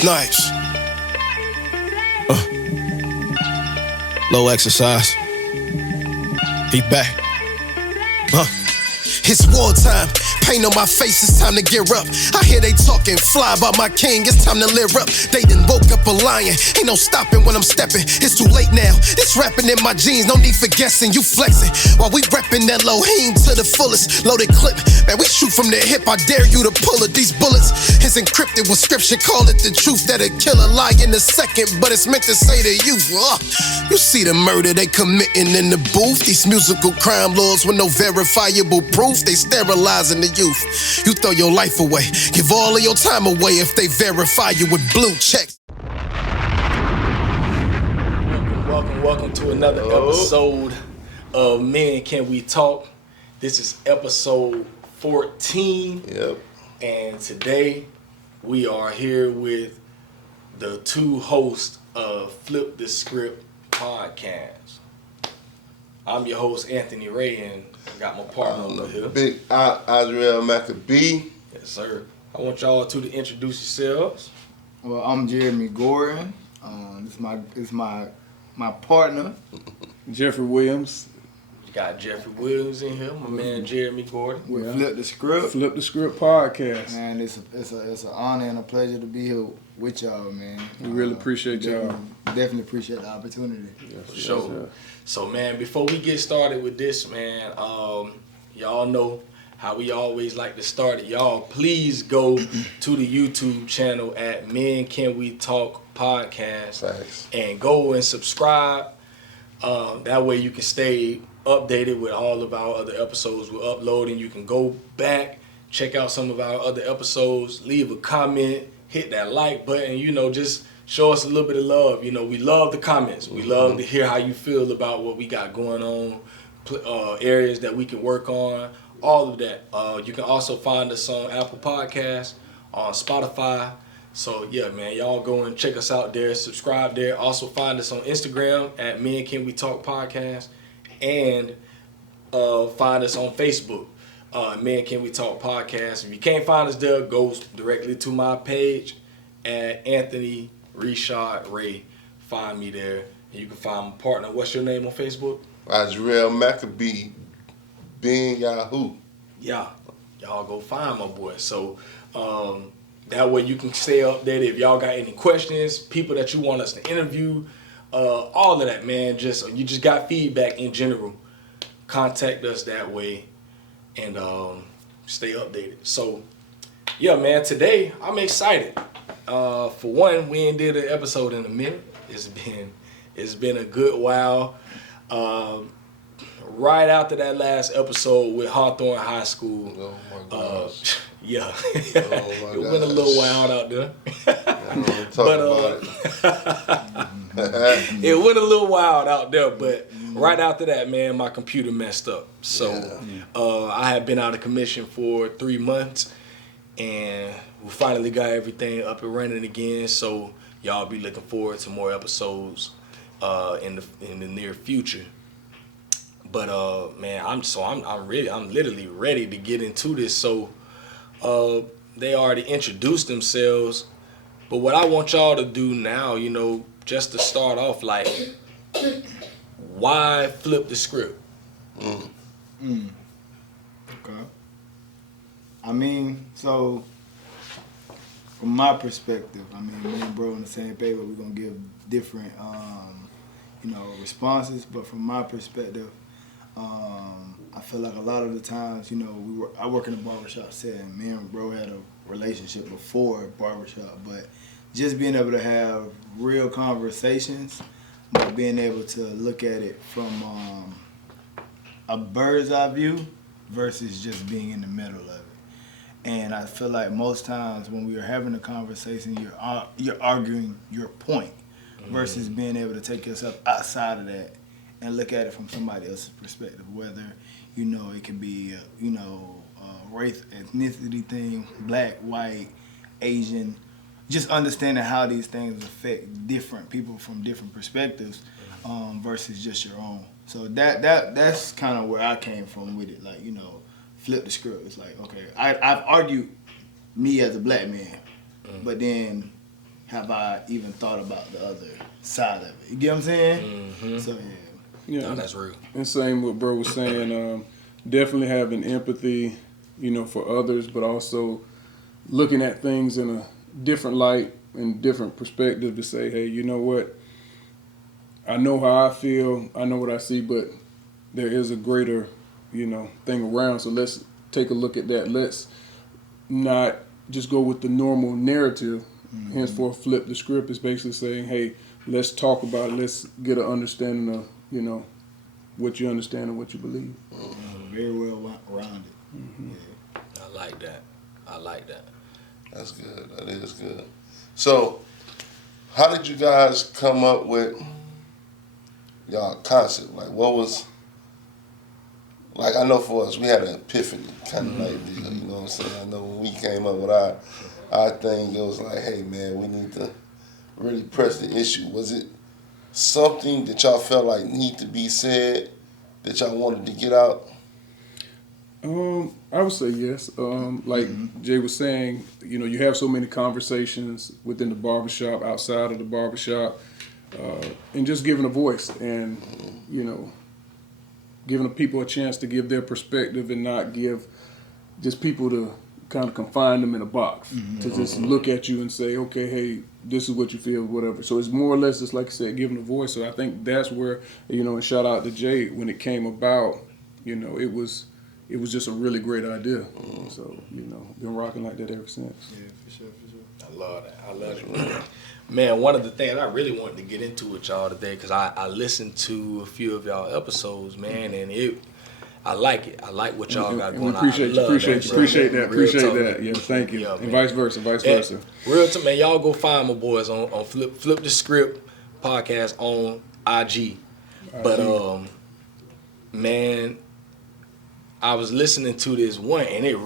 Snipes. Low exercise. He back. It's wartime. Pain on my face, it's time to gear up. I hear they talking fly about my king, it's time to live up. They done woke up a lion, ain't no stopping when I'm stepping. It's too late now, it's rapping in my jeans, no need for guessing. You flexing, while we repping that Elohim to the fullest. Loaded clip, man, we shoot from the hip, I dare you to pull it. These bullets is encrypted with scripture, call it the truth. That'll kill a lie in a second, but it's meant to say to you. You see the murder they committing in the booth. These musical crime lords with no verifiable proof, they sterilizing the youth. You throw your life away, give all of your time away if they verify you with blue checks. Welcome to another episode of Men Can We Talk. This is episode 14. Yep. And today we are here with the two hosts of Flip the Script podcast. I'm your host, Anthony Ray, and I got my partner over here. Big Azrael Maccabee. Yes, sir. I want y'all two to introduce yourselves. Well, I'm Jeremy Gordon. This is my partner, Jeffrey Williams. You got Jeffrey Williams in here, my man Jeremy Gordon. We Flip the Script. Flip the Script podcast. Man, it's an honor and a pleasure to be here with y'all, man. We really appreciate y'all. Definitely appreciate the opportunity. For sure. So, man, before we get started with this, man, y'all know how we always like to start it. Y'all, please go to the YouTube channel at Men Can We Talk podcast. Thanks. And go and subscribe. That way you can stay updated with all of our other episodes we're uploading. You can go back, check out some of our other episodes, leave a comment, hit that like button, just show us a little bit of love. We love the comments. We love to hear how you feel about what we got going on, areas that we can work on, all of that. You can also find us on Apple Podcasts, on Spotify. So, yeah, man, y'all go and check us out there, subscribe there. Also find us on Instagram at Men Can We Talk Podcast, and find us on Facebook, Men Can We Talk Podcast. If you can't find us there, go directly to my page at Anthony Richard Ray. Find me there, and you can find my partner. What's your name on Facebook? Azrael Maccabee, being Yahoo. Yeah, y'all go find my boy. So that way you can stay updated. If y'all got any questions, people that you want us to interview, all of that, man. You just got feedback in general, contact us that way, and stay updated. So, yeah, man. Today I'm excited. For one, we ain't did an episode in a minute. It's been a good while. Right after that last episode with Hawthorne High School. Oh my gosh. Yeah. Oh It went a little wild out there. It went a little wild out there, but right after that, man, my computer messed up. So I had been out of commission for 3 months, and we finally got everything up and running again. So y'all be looking forward to more episodes in the near future. But man, I'm literally ready to get into this. So they already introduced themselves, but what I want y'all to do now, just to start off, like, why flip the script? Okay. I mean, so from my perspective, me and bro on the same page, but we're gonna give different, responses. But from my perspective, I feel like a lot of the times, I work in a barbershop setting. Me and bro had a relationship before barbershop, but just being able to have real conversations, but being able to look at it from a bird's eye view versus just being in the middle of it. And I feel like most times when we are having a conversation, you're arguing your point versus being able to take yourself outside of that and look at it from somebody else's perspective, whether, it can be, race, ethnicity thing, black, white, Asian, just understanding how these things affect different people from different perspectives versus just your own. So that's kind of where I came from with it, like, flip the script. It's like, okay, I've argued me as a black man, but then have I even thought about the other side of it. You get what I'm saying? Mm-hmm. So Yeah, No, that's real. and same what bro was saying. Definitely having empathy, for others, but also looking at things in a different light and different perspective to say, hey, you know what? I know how I feel. I know what I see, but there is a greater, thing around. So let's take a look at that. Let's not just go with the normal narrative. Henceforth, flip the script is basically saying, hey, let's talk about it. Let's get an understanding of, what you understand and what you believe. very well rounded. I like that. That's good. That is good. So, how did you guys come up with y'all concept? Like, what was, like, I know for us, we had an epiphany kind of like deal, you know what I'm saying? I know when we came up with our thing, it was like, hey, man, we need to really press the issue. Was it something that y'all felt like need to be said that y'all wanted to get out? I would say yes. Like Jay was saying, you have so many conversations within the barbershop, outside of the barbershop, and just giving a voice and, giving the people a chance to give their perspective and not give just people to kind of confine them in a box, to just look at you and say, okay, hey, this is what you feel, whatever. So it's more or less just like I said, giving a voice. So I think that's where, and shout out to Jay, when it came about, it was just a really great idea. So, been rocking like that ever since. Yeah, for sure. I love it. Man, one of the things I really wanted to get into with y'all today, because I listened to a few of y'all episodes, man, and I like it. I like what y'all got going on. Appreciate that. Yeah, thank you. Yeah, and man. vice versa. Real to man, y'all go find my boys on Flip the Script podcast on IG. But man, I was listening to this one, and it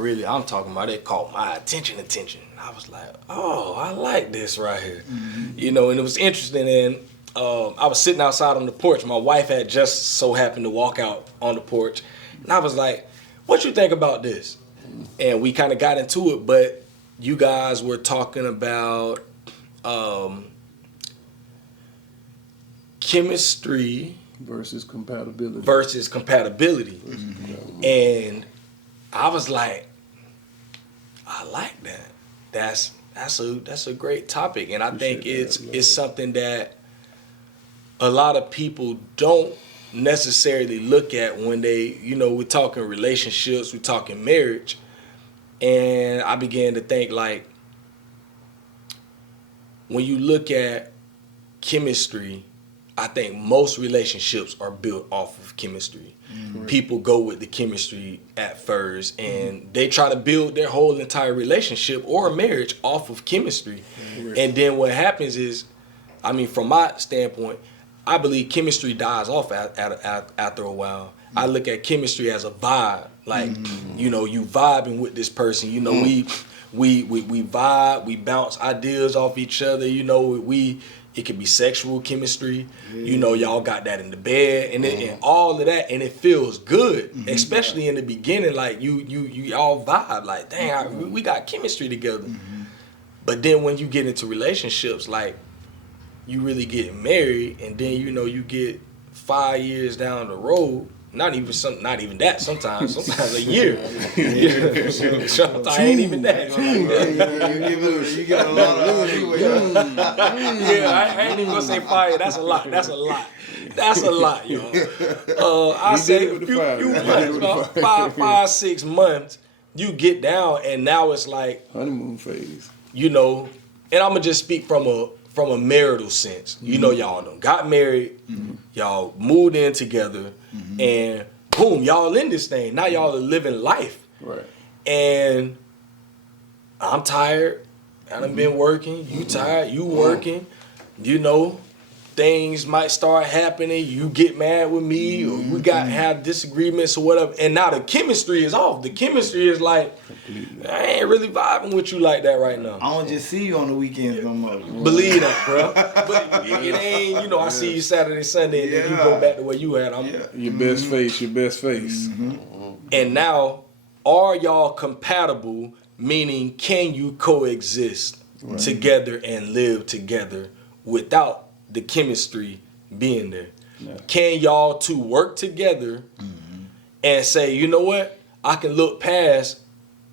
caught my attention. I was like, oh, I like this right here. And it was interesting. And I was sitting outside on the porch. My wife had just so happened to walk out on the porch. And I was like, what you think about this? And we kind of got into it, but you guys were talking about chemistry versus compatibility. And I was like, I like that. That's a great topic. And I think it's something that a lot of people don't necessarily look at when they, we're talking relationships, we're talking marriage. And I began to think, like, when you look at chemistry, I think most relationships are built off of chemistry. People go with the chemistry at first, and they try to build their whole entire relationship or marriage off of chemistry. And then what happens is, from my standpoint, I believe chemistry dies off after a while. I look at chemistry as a vibe. Like, you vibing with this person. We vibe, we bounce ideas off each other. It could be sexual chemistry. Y'all got that in the bed and all of that, and it feels good, especially in the beginning. Like you all vibe. Like, dang, we got chemistry together. But then when you get into relationships, like, you really get married, and then you get 5 years down the road. Not even that. Sometimes a year. Sometimes ain't even that. You get a lot of leeway. Yeah, I ain't even gonna say 5 years. That's a lot, y'all. I say a few months, about 5, 6 months. You get down, and now it's like honeymoon phase. And I'm gonna just speak from a marital sense. Y'all done got married, y'all moved in together, and boom, y'all in this thing. Now y'all are living life. Right. And I'm tired. I done been working. You tired. You working. Things might start happening. You get mad with me, or we have disagreements or whatever. And now the chemistry is off. The chemistry is like, I ain't really vibing with you like that right now. I don't just see you on the weekends no more. Believe that, bro. But it ain't, I see you Saturday, Sunday, and then you go back to where you at. Your best face. And now, are y'all compatible? Meaning, can you coexist? together and live together without the chemistry being there. Yeah. Can y'all two work together and say, you know what? I can look past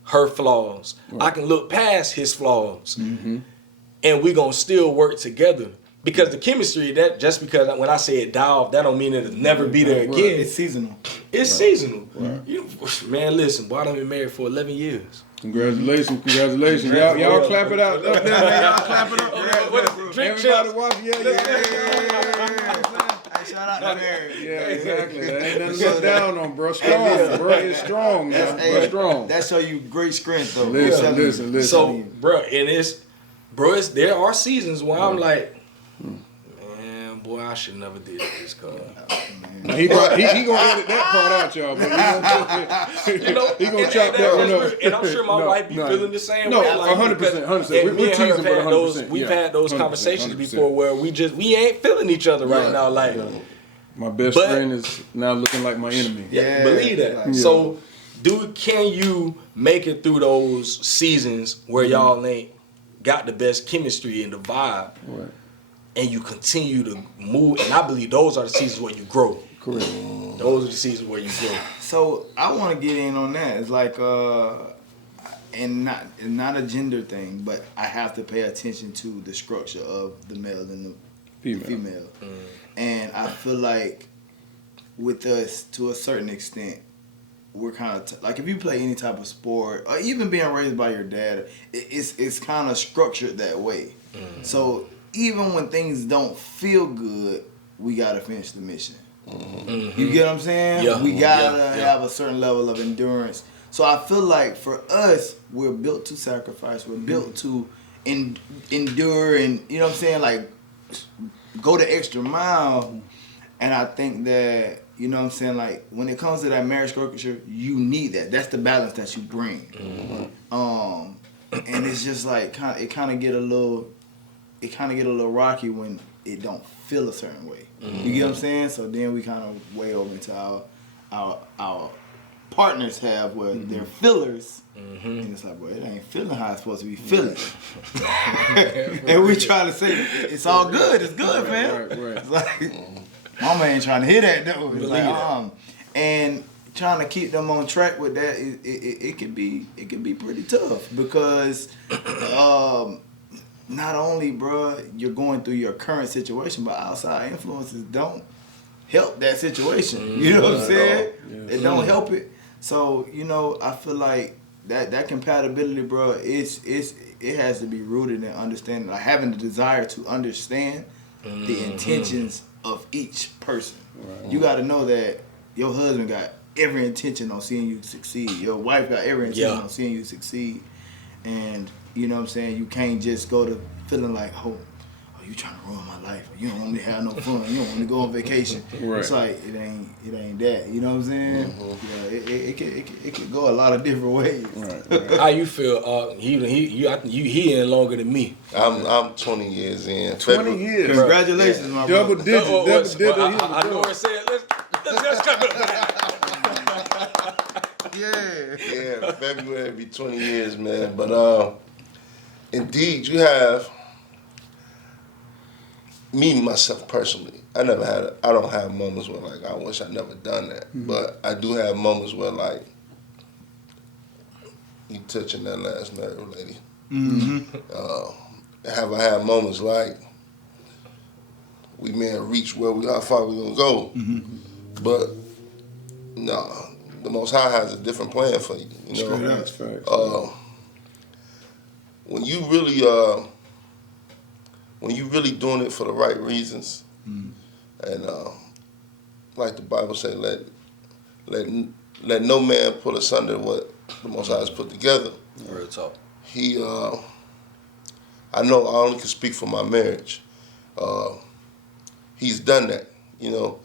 her flaws. Right. I can look past his flaws. And we gonna still work together. Because the chemistry, that just because when I say it die off, that don't mean it'll never be there again. It's seasonal. It's seasonal. You, man, listen, boy, I've been married for 11 years. Congratulations. Y'all clap it out. Up there, man. Y'all clap it up. Everybody watch. Shout out to Mary. Yeah, exactly. That ain't nothing to look down on, bro. Strong, bro. It's strong, man. Bro, strong. That show you great strength, though. Listen. So, bro, there are seasons where I'm like, man, boy, I should never did this, cuz. Now, he gonna edit that part out, y'all. But he gonna chop that one up. And I'm sure my wife be feeling the same way. No, 100%. We're teasing, but 100%. We've had those conversations before where we ain't feeling each other right now. Like, my best friend is now looking like my enemy. Yeah, believe that. Yeah. So, can you make it through those seasons where y'all ain't got the best chemistry and the vibe, and you continue to move? And I believe those are the seasons where you grow. Correct. Those are the seasons where you grow. So I want to get in on that. It's like, and not a gender thing, but I have to pay attention to the structure of the male and the female. And I feel like with us, to a certain extent, we're kind of like if you play any type of sport, or even being raised by your dad, it's kind of structured that way. So even when things don't feel good, we gotta finish the mission. You get what I'm saying? Yeah. We gotta have a certain level of endurance. So I feel like for us, we're built to sacrifice. We're built to endure, and you know what I'm saying, like go the extra mile. And I think that, you know what I'm saying, like when it comes to that marriage structure, you need that. That's the balance that you bring. And it's just like it kind of get a little rocky when it don't feel a certain way. You get what I'm saying? So then we kind of way over into our partners have where they're fillers, and it's like, boy, it ain't feeling how it's supposed to be feeling. And we try to say it's all good, it's good, man. Right. It's like mama ain't trying to hear that though. It's like, and trying to keep them on track with that, it can be pretty tough because not only, bro, you're going through your current situation, but outside influences don't help that situation. You know what I'm saying? It don't help it. So, you know, I feel like that compatibility, bro, it has to be rooted in understanding, like having the desire to understand the intentions of each person. You got to know that your husband got every intention on seeing you succeed. Your wife got every intention on seeing you succeed. And, you know what I'm saying, you can't just go to feeling like, oh, you trying to ruin my life. You don't want me to have no fun. You don't want me to go on vacation. It's like, it ain't that. You know what I'm saying? Yeah, it could go a lot of different ways. How you feel? He in longer than me. I'm 20 years in. 20 years. Congratulations, my brother. Double digits. I know what I said. Let's cut it. Yeah, February be 20 years, man. But indeed, you have me, myself personally. I don't have moments where like I wish I never done that. But I do have moments where like you touching that last nerve, lady. Have I had moments like we may have reached how far we gonna go, but no. The Most High has a different plan for you. You know, that's facts. When you really doing it for the right reasons, and like the Bible say, let no man put asunder what the Most High has put together. Real talk. I know I only can speak for my marriage. He's done that. You know,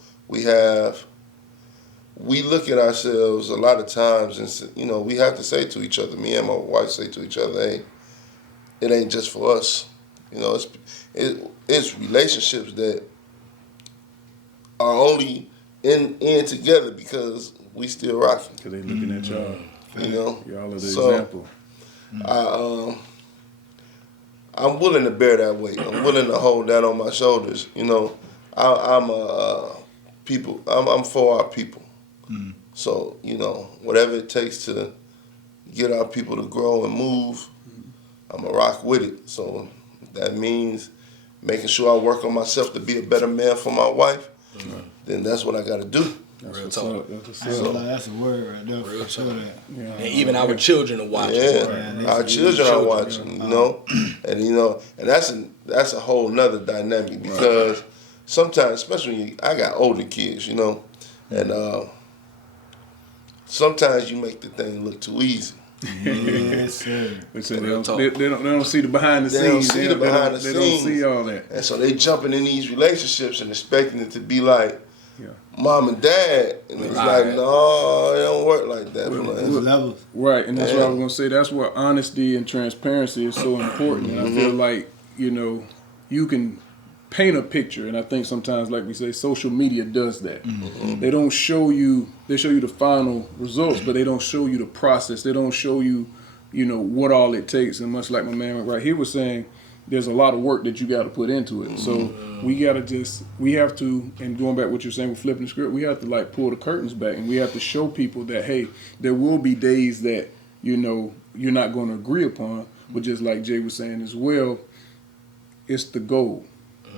we look at ourselves a lot of times and, you know, we have to say to each other, me and my wife say to each other, hey, it ain't just for us. You know, it's relationships that are only in together because we still rocking. Because they looking at y'all. You know? Y'all are the example. I'm willing to bear that weight. I'm willing to hold that on my shoulders. You know, I'm people. I'm for our people. Mm. So you know, whatever it takes to get our people to grow and move, I'm a rock with it. So that means making sure I work on myself to be a better man for my wife. Then that's what I got to do. That's Real what's talk. up. That's what's I ain't up. gonna lie, that's a word right there. Real For sure talk. that. Yeah. And even our children are watching. Yeah, our children are watching, you know, and that's a whole nother dynamic because sometimes, especially when I got older kids, you know, and sometimes you make the thing look too easy. Yes, sir. They say Real talk. they don't see the behind the They don't scenes. see the behind the They don't scenes. see all that. And so they jumping in these relationships and expecting it to be like Yeah. mom and dad, and it's Right. like, no, it don't work like that. Well, man. There's levels. Right, and that's what I Yeah. was gonna say. That's where honesty and transparency is so important. And I feel like, you know, you can paint a picture, and I think sometimes, like we say, social media does that. They don't show you. They show you the final results, but they don't show you the process. They don't show you, you know, what all it takes. And much like my man right here was saying, there's a lot of work that you got to put into it. So we have to, and going back to what you're saying with flipping the script, we have to like pull the curtains back, and we have to show people that, hey, there will be days that, you know, you're not going to agree upon, but just like Jay was saying as well, it's the goal.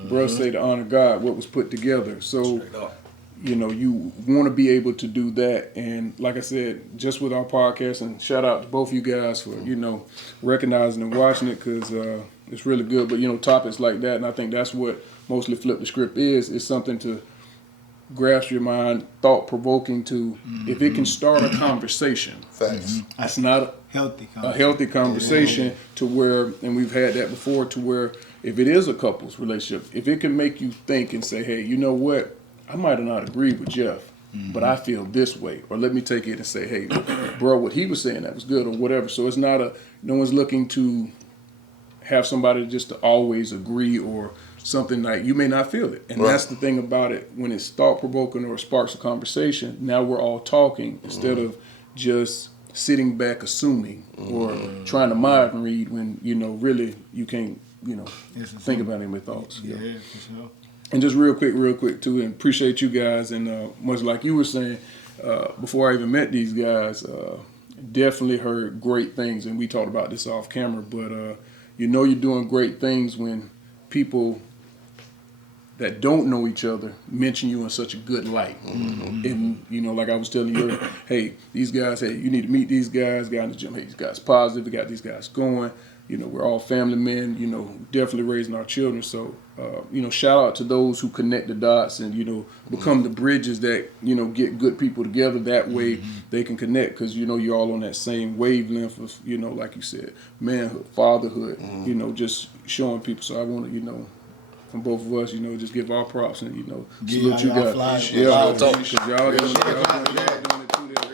Bruh say to honor God, what was put together. So, Straight up. you know, you want to be able to do that. And like I said, just with our podcast, and shout out to both you guys for, you know, recognizing and watching it, because it's really good. But, you know, topics like that, and I think that's what mostly Flip the Script is something to grasp your mind, thought-provoking to, if it can start a conversation. Facts. That's not Healthy. a healthy conversation to where, and we've had that before, to where if it is a couple's relationship, if it can make you think and say, hey, you know what, I might have not agreed with Jeff, but I feel this way. Or let me take it and say, hey, bro, what he was saying, that was good, or whatever. So it's not no one's looking to have somebody just to always agree or something like, you may not feel it. And Right. that's the thing about it. When it's thought-provoking or sparks a conversation, now we're all talking instead of just sitting back assuming or trying to mind read when, you know, really you can't, you know, Yes, it's think true. about any thoughts. Yeah, for sure. And just real quick too, and appreciate you guys. And much like you were saying, before I even met these guys, definitely heard great things. And we talked about this off camera, but you know you're doing great things when people that don't know each other mention you in such a good light. And, you know, like I was telling you, hey, these guys, hey, you need to meet these guys, got in the gym, hey, these guys positive, we got these guys going. You know, we're all family men, you know, definitely raising our children. So, you know, shout out to those who connect the dots and, you know, become the bridges that, you know, get good people together. That way they can connect, because, you know, you're all on that same wavelength of, you know, like you said, manhood, fatherhood, you know, just showing people. So I want to, you know, from both of us, you know, just give our props and, you know, salute you guys. Yeah, Because y'all doing it too there.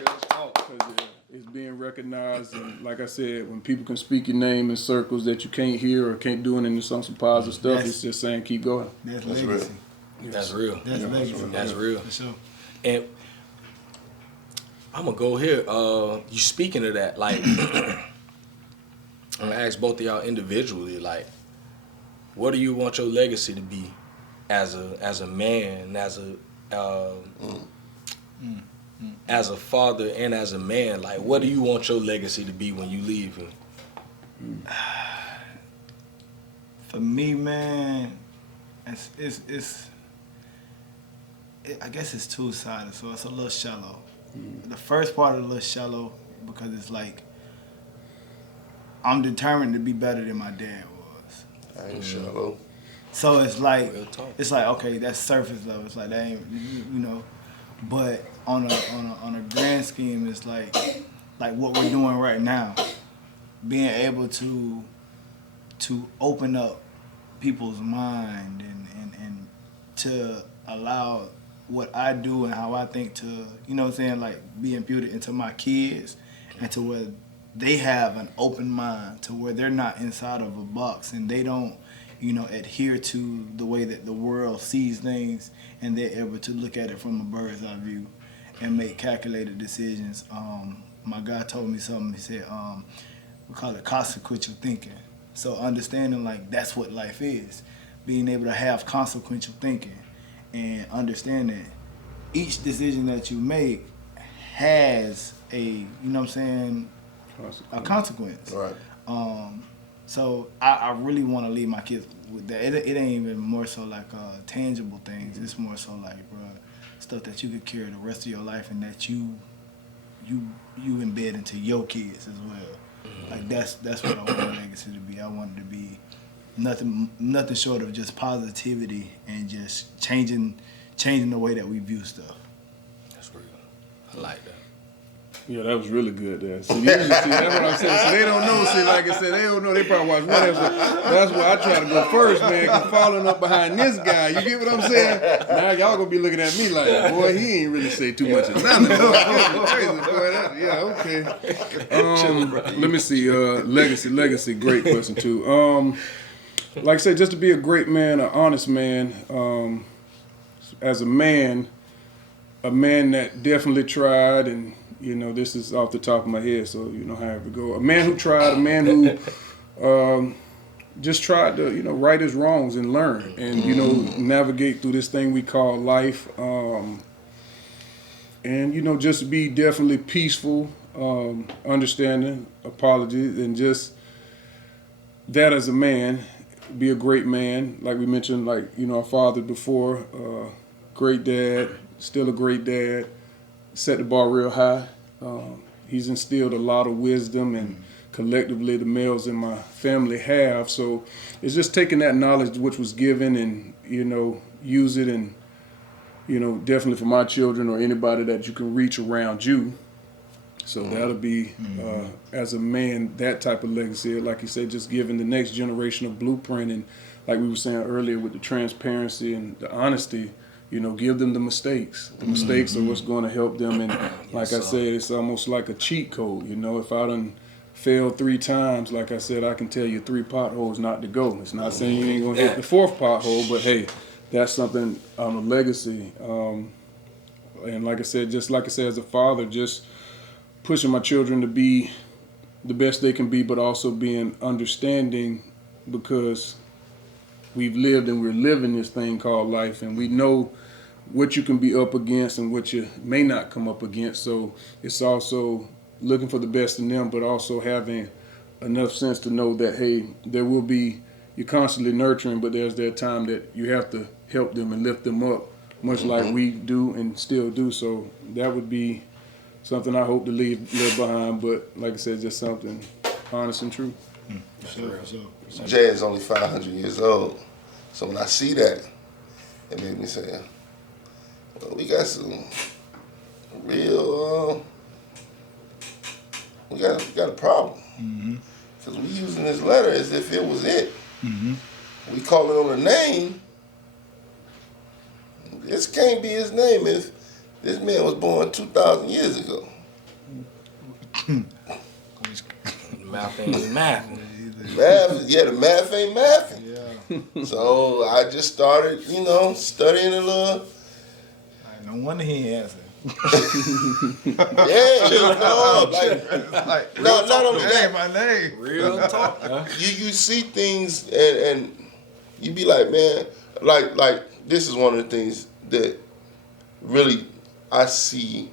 It's being recognized, and like I said, when people can speak your name in circles that you can't hear or can't do it into some positive stuff, That's- it's just saying keep going. That's That's legacy. That's real. That's legacy. That's real. For sure. And I'm gonna go here. You speaking of that, like, I'm gonna ask both of y'all individually, like, what do you want your legacy to be as a man, as a father, and as a man? Like, what do you want your legacy to be when you leave here? For me, man, I guess it's two-sided, so it's a little shallow. The first part is a little shallow because it's like I'm determined to be better than my dad was. I ain't shallow. So it's like Real talk. okay, that's surface level. It's like that ain't, you know. But on a grand scheme, it's like what we're doing right now, being able to open up people's mind and to allow what I do and how I think to, you know what I'm saying, like be imputed into my kids, and to where they have an open mind, to where they're not inside of a box and they don't, you know, adhere to the way that the world sees things, and they're able to look at it from a bird's eye view and make calculated decisions. My guy told me something. He said, we call it consequential thinking. So understanding like that's what life is, being able to have consequential thinking, and understanding each decision that you make has a, you know what I'm saying, a consequence. Right. So I really want to leave my kids with that. It ain't even more so like tangible things. It's more so like, bro, stuff that you could carry the rest of your life and that you embed into your kids as well. Like that's what I want my legacy to be. I want it to be nothing short of just positivity and just changing the way that we view stuff. That's real. I like that. Yeah, that was really good there. See, usually, that's what I'm saying. So they don't know. See, like I said, they don't know. They probably watch one episode. That's why I try to go first, man, because following up behind this guy, you get what I'm saying? Now y'all going to be looking at me like, boy, he ain't really say too much of nothing. Yeah, okay. Let me see. Legacy, great question, too. Like I said, just to be a great man, an honest man, as a man that definitely tried, and you know, this is off the top of my head, so you know how it would go. A man who tried, a man who just tried to, you know, right his wrongs and learn, and you know, navigate through this thing we call life, and you know, just be definitely peaceful, understanding, apologies, and just that as a man, be a great man, like we mentioned, like you know, our father before, great dad, still a great dad. Set the bar real high. He's instilled a lot of wisdom, and collectively the males in my family have. So it's just taking that knowledge which was given and, you know, use it, and, you know, definitely for my children or anybody that you can reach around you. So that'll be, as a man, that type of legacy. Like you said, just giving the next generation a blueprint, and like we were saying earlier with the transparency and the honesty, you know, give them the mistakes. The mistakes are what's going to help them. And like I said, it's almost like a cheat code. You know, if I done failed 3 times, like I said, I can tell you 3 potholes not to go. It's not saying you ain't going to hit the 4th pothole, but hey, that's something on a legacy. And like I said, just like I said, as a father, just pushing my children to be the best they can be, but also being understanding, because we've lived and we're living this thing called life, and we know what you can be up against and what you may not come up against. So it's also looking for the best in them, but also having enough sense to know that, hey, there will be, you're constantly nurturing, but there's that time that you have to help them and lift them up, much like we do and still do. So that would be something I hope to leave behind, but like I said, just something honest and true. Sure. Jay is only 500 years old. So when I see that, it made me say, well, we got some real, we got a problem. Because we using this letter as if it was it. We call it on a name. This can't be his name if this man was born 2,000 years ago. Math ain't math. The math ain't mathing. Yeah. So I just started, you know, studying a little. No wonder he ain't answering. Not only that. My name. Real talk. Huh? You see things and you be like, man, like this is one of the things that really I see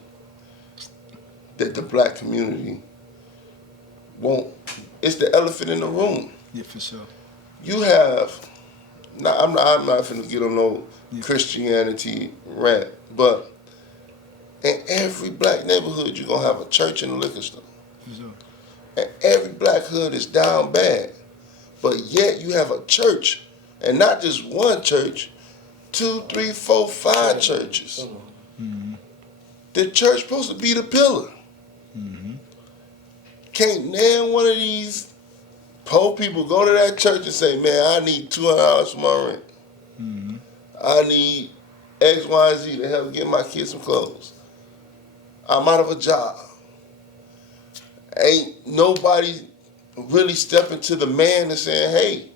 that the black community won't. It's the elephant in the room. Yeah, for sure. You have, I'm not finna get on no Christianity rant, but in every black neighborhood you're gonna have a church and a liquor store. For sure. And every black hood is down bad. But yet you have a church, and not just one church, 2, 3, 4, 5 churches. The church supposed to be the pillar. Can't none one of these poor people go to that church and say, man, I need $200 for my rent. I need X, Y, and Z to help get my kids some clothes. I'm out of a job. Ain't nobody really stepping to the man and saying, hey,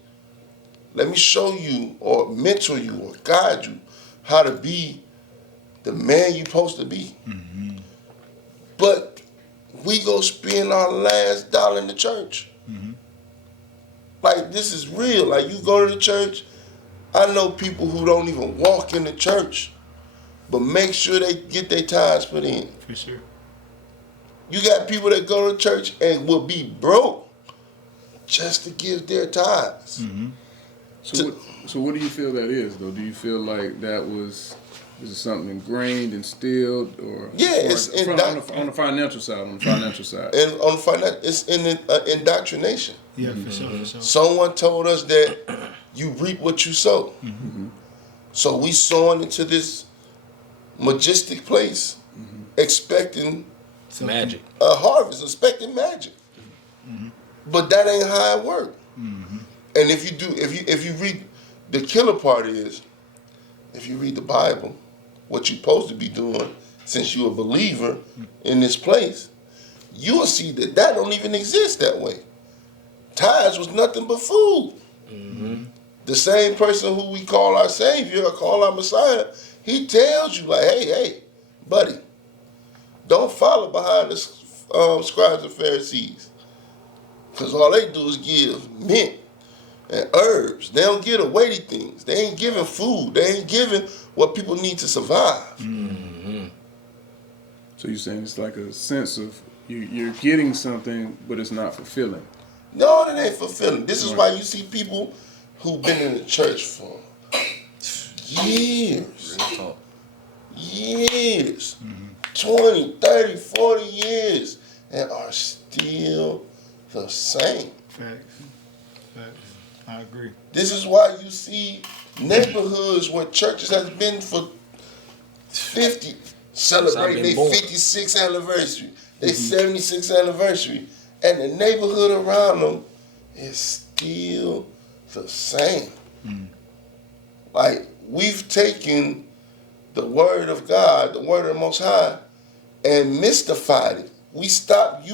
let me show you or mentor you or guide you how to be the man you're supposed to be. But we go spend our last dollar in the church. Like, this is real. Like, you go to the church. I know people who don't even walk in the church, but make sure they get their tithes put in. For sure. You got people that go to church and will be broke just to give their tithes. Mm-hmm. So what do you feel that is, though? Do you feel like is it something ingrained, instilled, or it's on the financial side? On the financial side, and on finance, it's in indoctrination. Yeah, for sure, for sure. Someone told us that you reap what you sow. Mm-hmm. So we sowing into this majestic place, expecting Magic. a harvest, expecting magic. But that ain't how it works. And if you read, the killer part is, if you read the Bible, what you're supposed to be doing, since you're a believer in this place, you will see that don't even exist that way. Tithes was nothing but food. The same person who we call our Savior or call our Messiah, he tells you, like, hey, buddy, don't follow behind the scribes and Pharisees. Because all they do is give mint and herbs. They don't give the weighty things. They ain't giving food. They ain't giving what people need to survive. So you're saying it's like a sense of you're getting something, but it's not fulfilling. No, that ain't fulfilling. This is why you see people who've been in the church for years. Years. 20, 30, 40 years. And are still the same. Facts. I agree. This is why you see neighborhoods where churches has been for 50, celebrating their 56th anniversary, their 76th anniversary, and the neighborhood around them is still the same. Like, we've taken the word of God, the word of the Most High, and mystified it. We stopped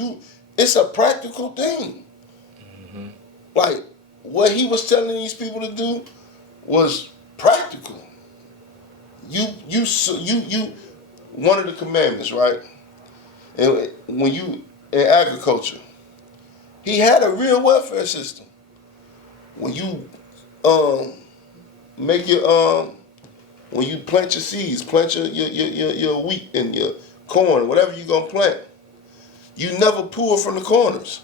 it's a practical thing. Like, what he was telling these people to do was practical. You one of the commandments, right? And when you in agriculture, he had a real welfare system. When you make your when you plant your seeds, plant your wheat and your corn, whatever you're gonna plant, you never pull from the corners.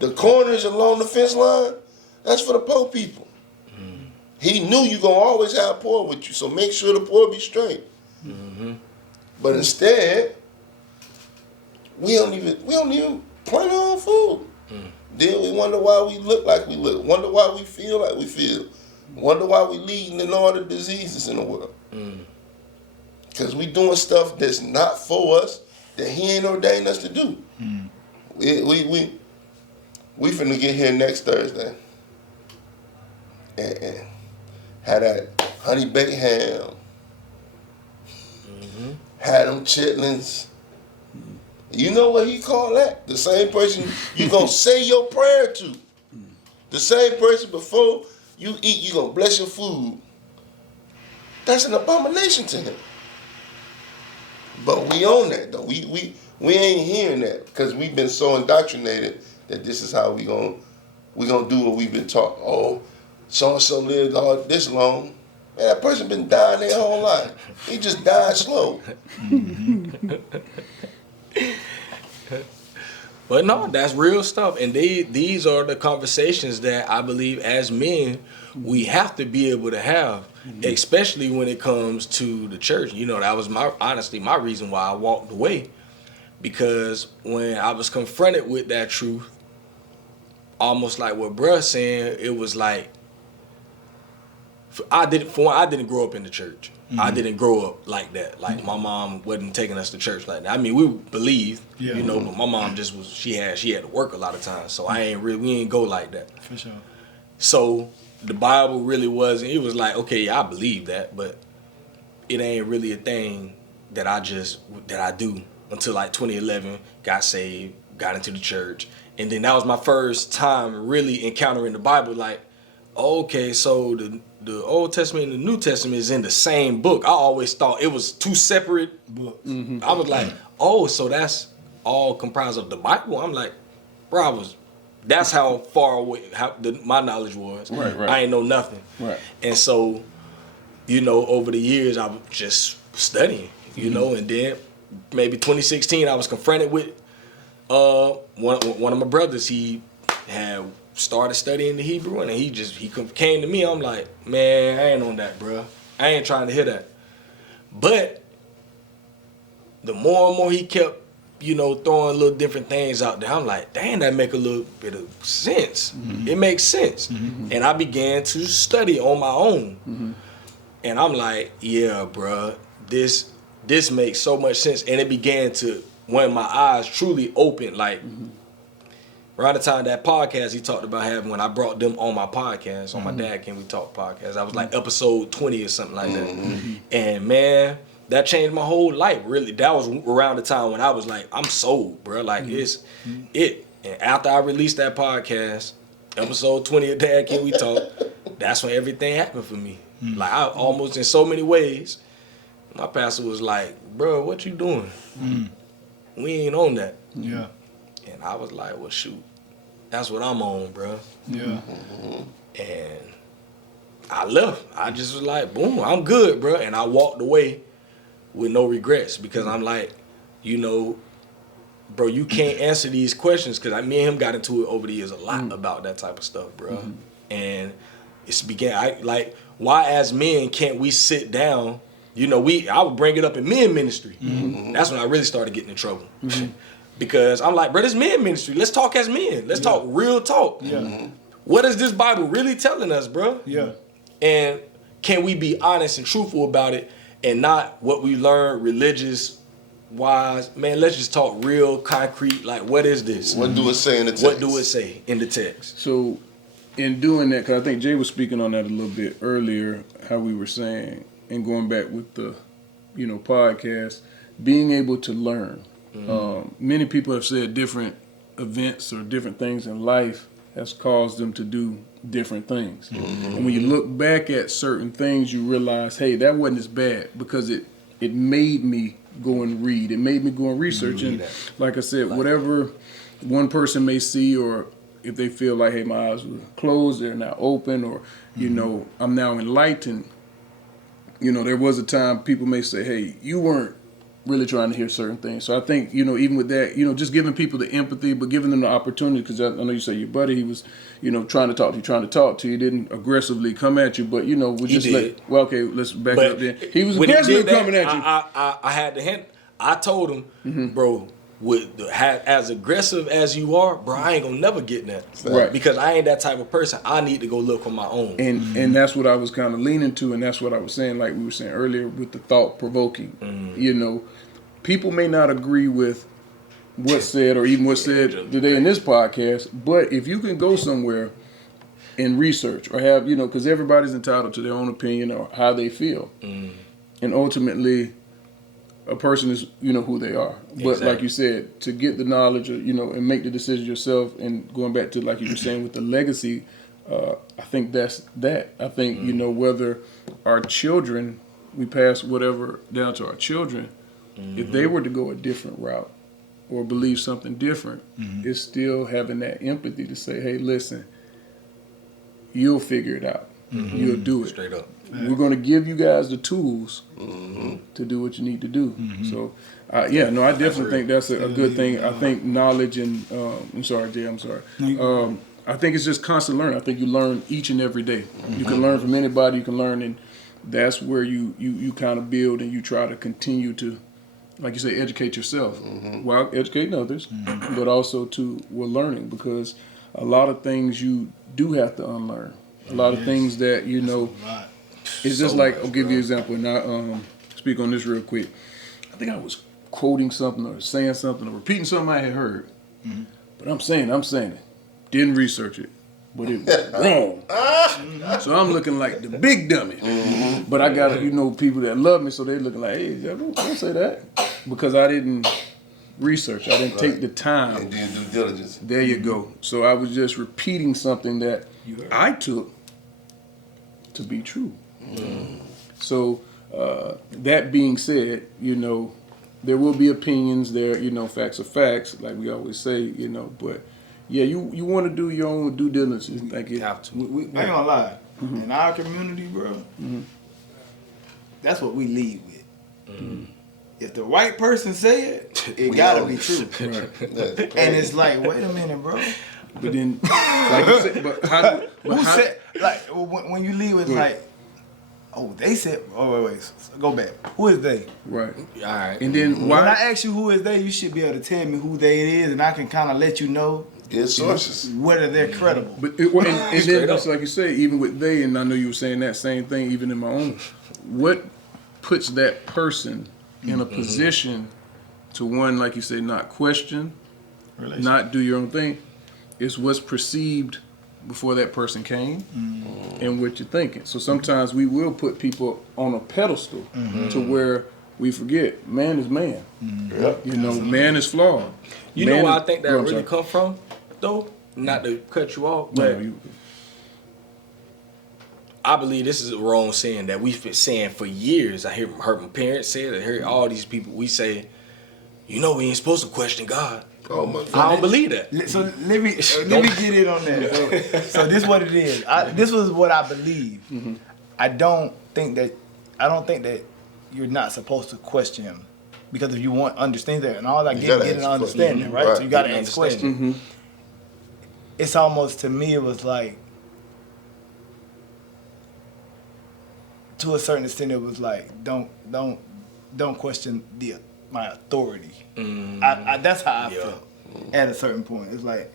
The corners along the fence line, that's for the poor people. He knew you gonna always have poor with you, so make sure the poor be straight. But instead, we don't even plant our own food. Then we wonder why we look like we look. Wonder why we feel like we feel. Wonder why we leading in all the diseases in the world. Because we doing stuff that's not for us, that he ain't ordained us to do. We finna get here next Thursday and had that honey baked ham, had them chitlins. You know what he called that? The same person you gonna say your prayer to. The same person before you eat, you gonna bless your food. That's an abomination to him. But we own that though. We ain't hearing that because we've been so indoctrinated that this is how we gonna do what we've been taught. Oh, so and so lived all this long. Man, that person been dying their whole life. He just died slow. But no, that's real stuff. And these are the conversations that I believe as men we have to be able to have, especially when it comes to the church. You know, that was honestly my reason why I walked away. Because when I was confronted with that truth, almost like what bruh's saying, it was like, I didn't grow up in the church. I didn't grow up like that. Like my mom wasn't taking us to church like that. I mean, we believed, you know, but my mom just was. She had to work a lot of times, so we ain't go like that. For sure. So the Bible really wasn't. It was like, okay, I believe that, but it ain't really a thing that I do until like 2011. Got saved, got into the church, and then that was my first time really encountering the Bible. Like, okay, so the Old Testament and the New Testament is in the same book. I always thought it was two separate books. I was like, oh, so that's all comprised of the Bible? I'm like, bro, I was That's how far away my knowledge was. Right. I ain't know nothing. Right. And so, you know, over the years, I was just studying, you know, and then maybe 2016, I was confronted with one of my brothers. He had started studying the Hebrew, and he came to me. I'm like, man, I ain't on that, bro. I ain't trying to hear that. But the more and more he kept, you know, throwing little different things out there, I'm like, dang, that make a little bit of sense. It makes sense. And I began to study on my own. And I'm like, yeah, bro, this makes so much sense. And it began to, when my eyes truly opened, like, around the time that podcast he talked about having, when I brought them on my podcast, on my Dad Can We Talk podcast, I was like episode 20 or something like that. And man, that changed my whole life, really. That was around the time when I was like, I'm sold, bro. Like, it's it. And after I released that podcast, episode 20 of Dad Can We Talk, that's when everything happened for me. Like, I almost, in so many ways, my pastor was like, bro, what you doing? We ain't on that. Yeah. And I was like, well, shoot, that's what I'm on, bro. Yeah. And I left. I just was like, boom, I'm good, bro. And I walked away with no regrets, because I'm like, you know, bro, you can't answer these questions, because me and him got into it over the years a lot about that type of stuff, bro. And why as men can't we sit down? You know, I would bring it up in men ministry. That's when I really started getting in trouble. Because I'm like, bro, this men ministry. Let's talk as men. Let's talk real talk. What is this Bible really telling us, bro? And can we be honest and truthful about it, and not what we learn religious wise? Man, let's just talk real concrete. Like, what is this? What do it say in the text? What do it say in the text? So, in doing that, because I think Jay was speaking on that a little bit earlier, how we were saying, and going back with the, you know, podcast, being able to learn. Many people have said different events or different things in life has caused them to do different things. And when you look back at certain things, you realize, hey, that wasn't as bad, because it made me go and read. It made me go and research. And like I said, whatever one person may see, or if they feel like, hey, my eyes were closed, they're now open, or, you know, I'm now enlightened. You know, there was a time people may say, hey, you weren't really trying to hear certain things. So I think, you know, even with that, you know, just giving people the empathy, but giving them the opportunity, because I know you say your buddy, he was, you know, trying to talk to you, he didn't aggressively come at you, but, you know, we just let's back it up then. He was aggressively coming at you. I had to hint. I told him, bro, as aggressive as you are, bro, I ain't gonna never get that. Right. Because I ain't that type of person. I need to go look on my own. And that's what I was kind of leaning to, and that's what I was saying, like we were saying earlier, with the thought-provoking. You know, people may not agree with what's said, or even what's said today in this podcast, but if you can go somewhere and research, or have, you know, because everybody's entitled to their own opinion or how they feel. And ultimately, a person is, you know, who they are. But like you said, to get the knowledge, or, you know, and make the decision yourself, and going back to, like you were saying, with the legacy, I think that's that. I think, you know, whether our children, we pass whatever down to our children, if they were to go a different route or believe something different, it's still having that empathy to say, hey, listen, you'll figure it out. You'll do it. Straight up. We're going to give you guys the tools to do what you need to do. So, I definitely think that's a good thing. I think knowledge and, I'm sorry, Jay, I'm sorry. I think it's just constant learning. I think you learn each and every day. You can learn from anybody, you can learn, and that's where you kind of build, and you try to continue to, like you say, educate yourself while educating others, but also we're learning, because a lot of things you do have to unlearn. A lot of things that, you know, it's just like, I'll give you an example, and I speak on this real quick. I think I was quoting something or saying something or repeating something I had heard, but I'm saying it. Didn't research it, but it was wrong. So I'm looking like the big dummy. But I got, you know, people that love me, so they're looking like, hey, don't say that, because I didn't research. I didn't take the time. And do your due diligence. There you go. So I was just repeating something that I took to be true. So that being said, you know, there will be opinions there, you know, facts are facts, like we always say, you know, but, yeah, you want to do your own due diligence. Thank you. You have to. I ain't gonna lie. In our community, bro, that's what we lead with. If the right person say it, it gotta be true. Right. And it's like, wait a minute, bro. But then, like you said, Who said, like, when you lead with, like, oh, they said, oh, wait, go back. Who is they? Right. All right. And then why? When I ask you who is they, you should be able to tell me who they is, and I can kind of let you know Get sources. whether they're credible. But and then just like you say, even with they, and I know you were saying that same thing, even in my own, what puts that person in a position to, one, like you say, not question, not do your own thing, is what's perceived before that person came and what you're thinking. So sometimes we will put people on a pedestal to where we forget man is man. Yep. You know, man is flawed. You Man know where is- I think that Go on, really sorry. come from, though? Not to cut you off, No, but you- I believe this is a wrong saying that we've been saying for years. I heard my parents say it. I heard all these people. We say, you know, we ain't supposed to question God. Oh my God. I don't believe that. So let me get in on that. So this is what it is. This was what I believe. I don't think that you're not supposed to question him, because if you want understanding and all that, You get gotta an ask understanding, questions. right? Right. So you got to Get an ask questions. It's almost, to me, it was like, to a certain extent, it was like, don't question my authority. That's how I felt at a certain point. It's like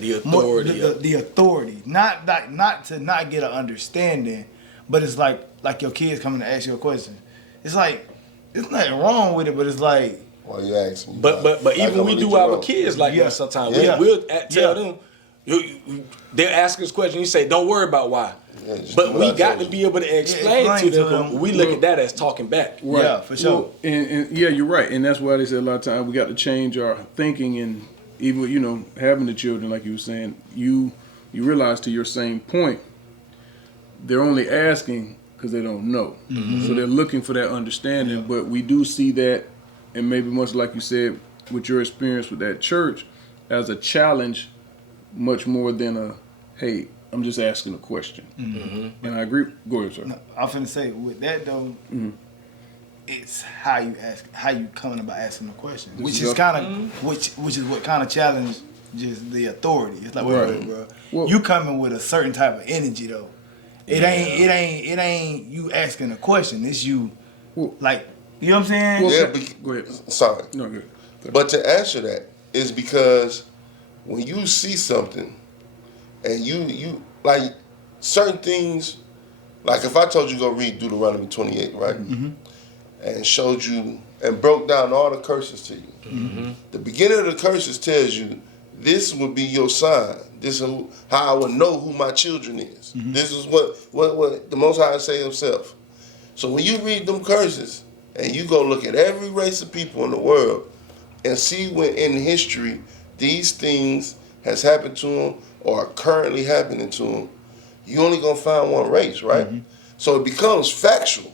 The authority, the authority, not to not get an understanding, but it's like your kids coming to ask you a question. It's like, it's nothing wrong with it, but it's like, Why you asking me? But even we do our kids like Yeah. that sometimes. Yeah. We'll tell Yeah. them, they'll ask us questions. You say, don't worry about why. Yeah, just But do what we I got told to you. be able to explain explain to to them. them. We look at that as talking back. Right. Yeah, for sure. Well, and yeah, you're right, and that's why they say a lot of times we got to change our thinking, and even with, having the children, like you were saying, you realize, to your same point, they're only asking because they don't know, so they're looking for that understanding. But we do see that, and maybe much like you said with your experience with that church, as a challenge, much more than a, hey, I'm just asking a question. And I agree. Go ahead, sir. I'm finna say, with that though, it's how you coming about asking the question, which is kind of which is what kind of challenges the authority. It's like, wait, bro, Well- you coming with a certain type of energy though. It ain't you asking a question. It's you, like, you know what I'm saying? Well, Yeah, go ahead. sorry. No, good. But to answer that is because when you see something and you like certain things, like if I told you go read Deuteronomy 28, right? And showed you and broke down all the curses to you. The beginning of the curses tells you this will be your sign. This is how I will know who my children is. This is what the Most High say himself. So when you read them curses and you go look at every race of people in the world and see when in history these things has happened to them or are currently happening to them, you only gonna find one race, right? So it becomes factual.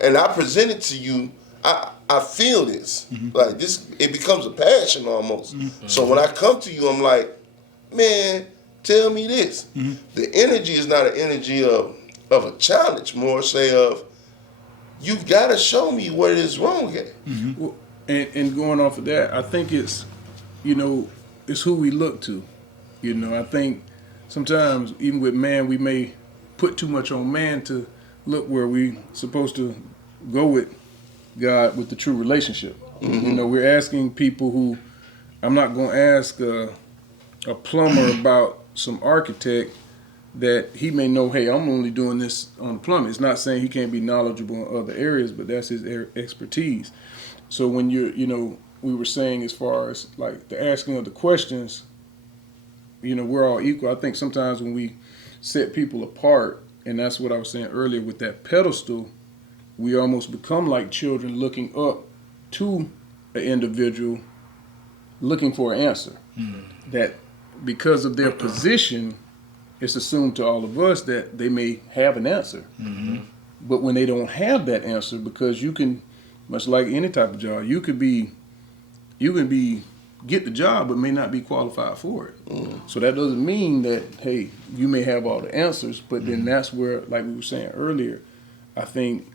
And I present it to you, I feel this. Like this, it becomes a passion almost. So when I come to you, I'm like, man, tell me this. The energy is not an energy of a challenge, more say of, you gotta show me what is wrong at. Well, and going off of that, I think it's, it's who we look to. I think sometimes even with man, we may put too much on man to look where we supposed to go with God, with the true relationship. We're asking people who, I'm not going to ask a plumber about some architect that he may know, hey, I'm only doing this on the plumbing. It's not saying he can't be knowledgeable in other areas, but that's his expertise. So when we were saying as far as like the asking of the questions, we're all equal. I think sometimes when we set people apart, and that's what I was saying earlier with that pedestal, we almost become like children looking up to an individual looking for an answer. That because of their position, it's assumed to all of us that they may have an answer. But when they don't have that answer, because you can, much like any type of job, you can be get the job but may not be qualified for it. So that doesn't mean that, hey, you may have all the answers, but then that's where, like we were saying earlier, I think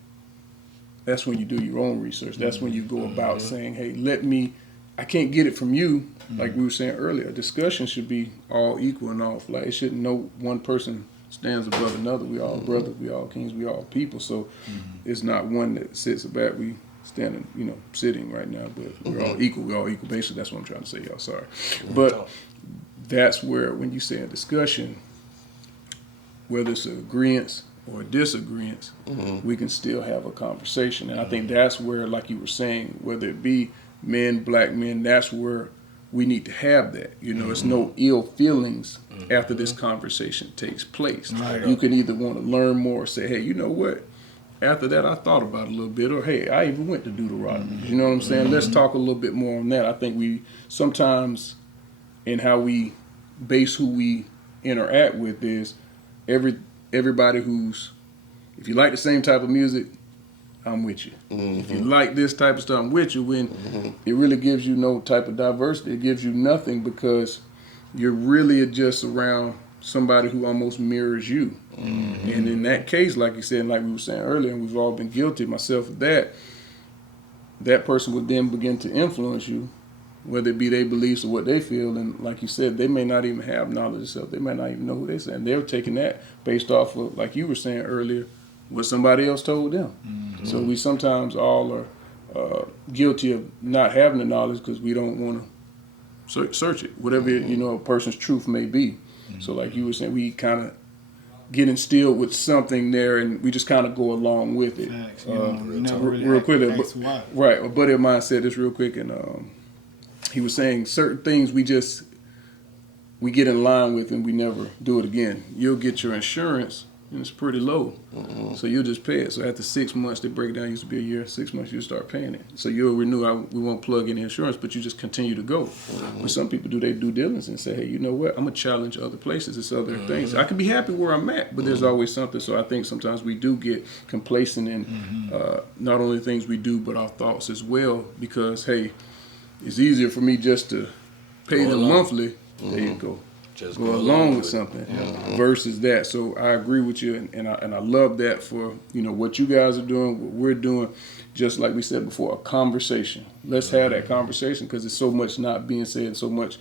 that's when you do your own research. That's when you go about saying, hey, I can't get it from you. Like we were saying earlier, a discussion should be all equal and all flat. It shouldn't no one person stands above another. We all brothers, we all kings, we all people. So it's not one that sits above. We standing, sitting right now, but we're all equal. We're all equal. Basically, that's what I'm trying to say, y'all. Sorry. But that's where, when you say a discussion, whether it's an agreement or a disagreement, we can still have a conversation. And I think that's where, like you were saying, whether it be men, black men, that's where we need to have that. It's no ill feelings after this conversation takes place. Right. You can either want to learn more or say, hey, you know what? After that, I thought about it a little bit, or hey, I even went to Deuteronomy. You know what I'm saying? Let's talk a little bit more on that. I think we sometimes, in how we base who we interact with, is everybody if you like the same type of music, I'm with you. If you like this type of stuff, I'm with you. When it really gives you no type of diversity, it gives you nothing, because you're really just around somebody who almost mirrors you. And in that case, like you said, and like we were saying earlier, and we've all been guilty, myself of that person would then begin to influence you, whether it be their beliefs or what they feel. And like you said, they may not even have knowledge of self. They may not even know who they're saying. They're taking that based off of, like you were saying earlier, what somebody else told them. So we sometimes all are guilty of not having the knowledge because we don't want to search it, whatever a person's truth may be. So like you were saying, we kind of get instilled with something there, and we just kind of go along with it. Facts. Real quick, right? A buddy of mine said this real quick, and he was saying certain things we get in line with, and we never do it again. You'll get your insurance, and it's pretty low, so you'll just pay it. So after 6 months, they break it down. It used to be a year. 6 months, you'll start paying it. So you'll renew. We won't plug in the insurance, but you just continue to go. But some people do their due diligence and say, hey, you know what? I'm gonna challenge other places. It's other things. I can be happy where I'm at, but there's always something. So I think sometimes we do get complacent in not only things we do, but our thoughts as well. Because hey, it's easier for me just to pay them monthly. There you go. Just go along with something versus that. So I agree with you, and I love that for what you guys are doing, what we're doing. Just like we said before, a conversation. Let's have that conversation, because there's so much not being said, so much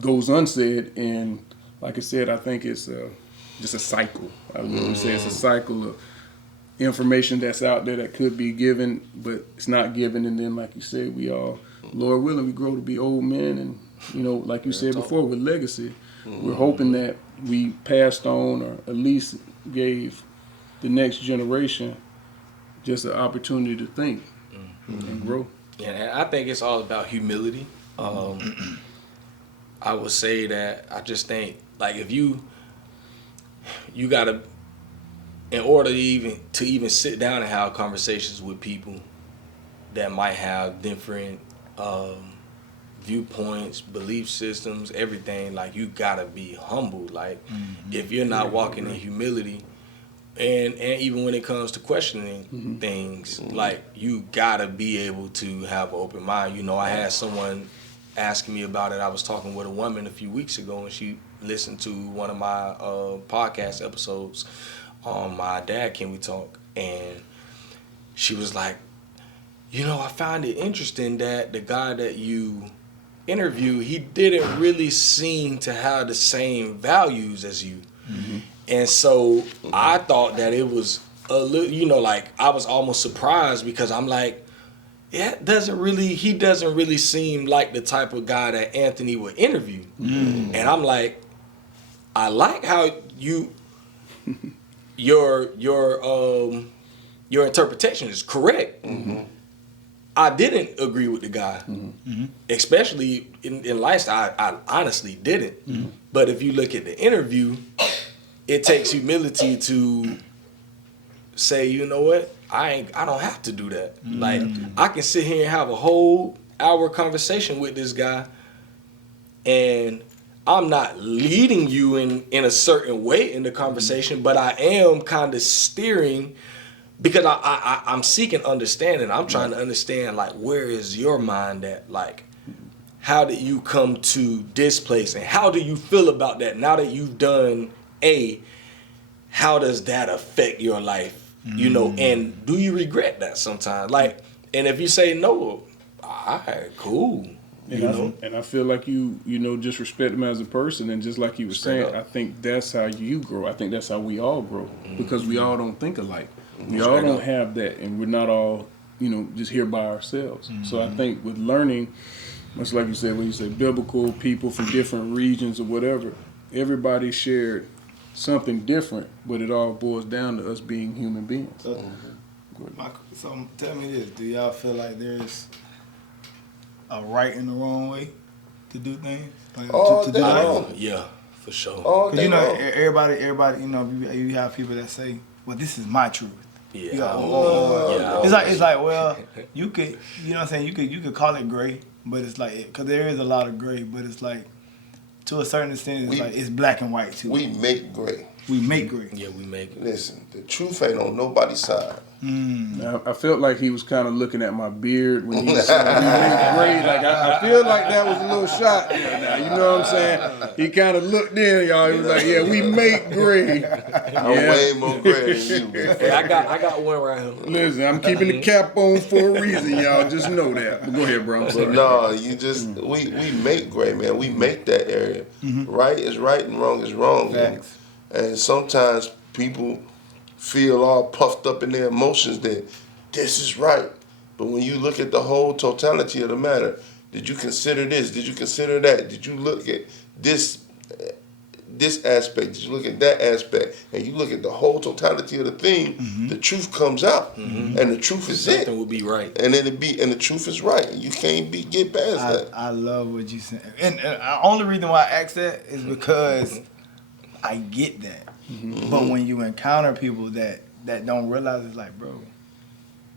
goes unsaid, and like I said, I think it's just a cycle. I would say it's a cycle of information that's out there that could be given, but it's not given, and then like you said, we all, Lord willing, we grow to be old men, and like you said before, with legacy, we're hoping that we passed on, or at least gave the next generation just an opportunity to think and grow. Yeah, and I think it's all about humility. I would say that I just think, like, if you gotta, in order to even sit down and have conversations with people that might have different viewpoints, belief systems, everything, like, you gotta be humble. Like, if you're not walking in humility, and even when it comes to questioning things, like, you gotta be able to have an open mind. I had someone asking me about it. I was talking with a woman a few weeks ago, and she listened to one of my podcast episodes on my Dad Can We Talk, and she was like, I found it interesting that the guy that you interview, he didn't really seem to have the same values as you. And so I thought that it was a little, like, I was almost surprised, because I'm like, yeah, he doesn't really seem like the type of guy that Anthony would interview. And I'm like, I like how your interpretation is correct. I didn't agree with the guy, especially in lifestyle. I honestly didn't. But if you look at the interview, it takes humility to say, you know what, I don't have to do that. Like, I can sit here and have a whole hour conversation with this guy, and I'm not leading you in a certain way in the conversation, but I am kind of steering, because I'm seeking understanding. I'm trying to understand, like, where is your mind at? Like, how did you come to this place, and how do you feel about that now that you've done A? How does that affect your life? You know, and do you regret that sometimes? Like, and if you say no, all right, cool. And I feel like you just respect him as a person, and just like you were saying, up. I think that's how you grow. I think that's how we all grow, because we all don't think alike. We all Straight don't up. have that, and we're not all just here by ourselves. So I think with learning, much like you said, when you say biblical people from different regions or whatever, everybody shared something different, but it all boils down to us being human beings. So tell me this: do y'all feel like there's a right and a wrong way to do things? Like, All to day do life? long. Yeah, for sure. All 'Cause day long. everybody, you have people that say, "Well, this is my truth." Yeah. You got, Yeah. it's like, well, you could, you know what I'm saying? You could call it gray, but it's like, because there is a lot of gray, but it's like, to a certain extent, it's like it's black and white too. We make gray. We make gray. Yeah, we make it. Listen, the truth ain't on nobody's side. I felt like he was kind of looking at my beard when he was saying we make gray. Like I feel like that was a little shot there. Now, you know what I'm saying? He kind of looked in, y'all. He was like, "Yeah, we make gray." I'm way more gray than you, man. Hey, I got one right here. Listen, I'm keeping the cap on for a reason, y'all. Just know that. But go ahead, bro. I'm But sorry. no, you just we make gray, man. We make that area. Right is right and wrong is wrong. Facts. And sometimes people feel all puffed up in their emotions that this is right. But when you look at the whole totality of the matter, did you consider this? Did you consider that? Did you look at this aspect? Did you look at that aspect? And you look at the whole totality of the thing, the truth comes out. And the truth is Something it. will be right. And the truth is right. You can't get past that. I love what you said, and the only reason why I ask that is because I get that. But when you encounter people that don't realize, it's like, bro,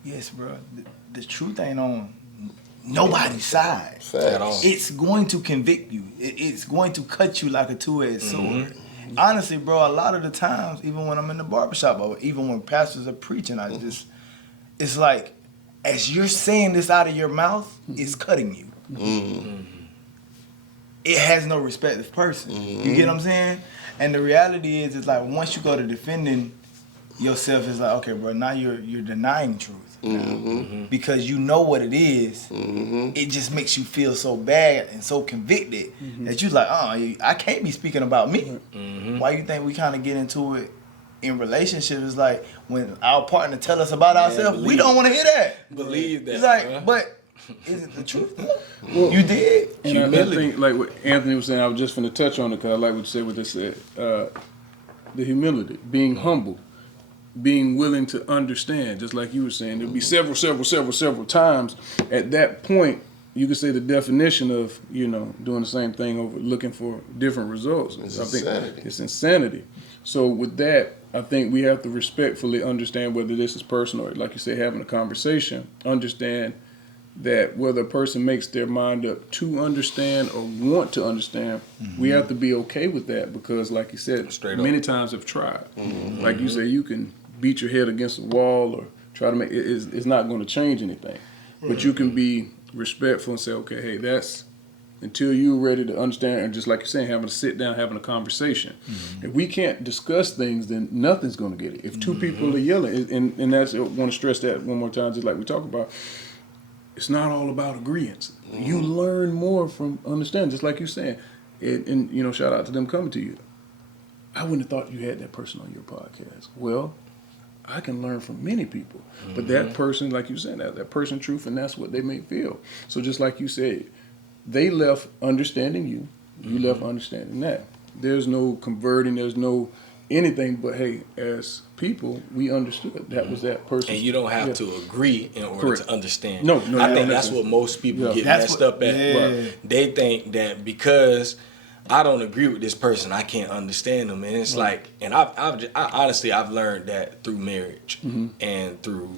yes, bro, the truth ain't on nobody's side. At all. It's going to convict you. It's going to cut you like a two-edged sword. Honestly, bro, a lot of the times, even when I'm in the barbershop or even when pastors are preaching, it's like, as you're saying this out of your mouth, it's cutting you. It has no respective person. You get what I'm saying? And the reality is, it's like once you go to defending yourself, it's like, okay, bro, now you're denying truth. Because you know what it is. It just makes you feel so bad and so convicted that you're like, I can't be speaking about me. Why you think we kind of get into it in relationships? It's like when our partner tell us about ourselves, we don't want to hear that. Believe that. It's like, bruh. but is it the truth? You did. And I think, like what Anthony was saying, I was just finna touch on it because I like what you said, what they said. The humility, being humble, being willing to understand, just like you were saying. There'll be several times. At that point, you could say the definition of, doing the same thing over looking for different results. It's I think insanity. it's insanity. So with that, I think we have to respectfully understand whether this is personal, or like you say, having a conversation, understand that whether a person makes their mind up to understand or want to understand, we have to be okay with that because, like you said, Straight up. many times have tried. Like you say, you can beat your head against a wall or try to make it's not going to change anything. But you can be respectful and say, okay, hey, that's until you're ready to understand, and just like you're saying, having a sit down, having a conversation. If we can't discuss things, then nothing's going to get it. If two people are yelling, and that's, I want to stress that one more time, just like we talk about, it's not all about agreeance. You learn more from understanding, just like you're saying. And shout out to them coming to you. I wouldn't have thought you had that person on your podcast. Well, I can learn from many people. But that person, like you said, that person truth, and that's what they may feel. So just like you said, they left understanding you. You left understanding that. There's no converting. There's no anything. But hey, as people, we understood that was that person. And you don't have to agree in order Correct. to understand. No, I think that's what most people get messed up at. They think that because I don't agree with this person, I can't understand them, and it's like, and I honestly I've learned that through marriage and through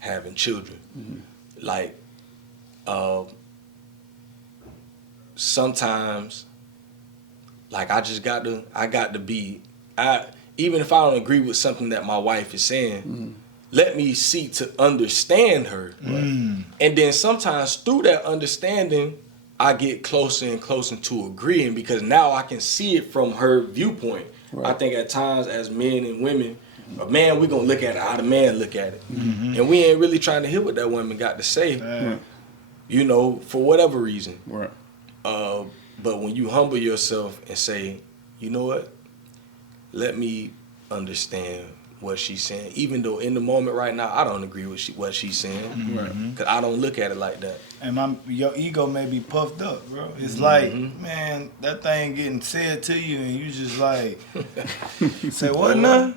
having children. Like, sometimes, like I got to be, even if I don't agree with something that my wife is saying, let me seek to understand her. And then sometimes through that understanding, I get closer and closer to agreeing because now I can see it from her viewpoint. Right. I think at times as men and women, a man, we gonna look at it how the man look at it. And we ain't really trying to hear what that woman got to say, you know, for whatever reason. Right. But when you humble yourself and say, you know what, let me understand what she's saying, even though in the moment right now I don't agree with what she's saying, because I don't look at it like that. And your ego may be puffed up, bro. It's like, man, that thing getting said to you, and you just like, say what now?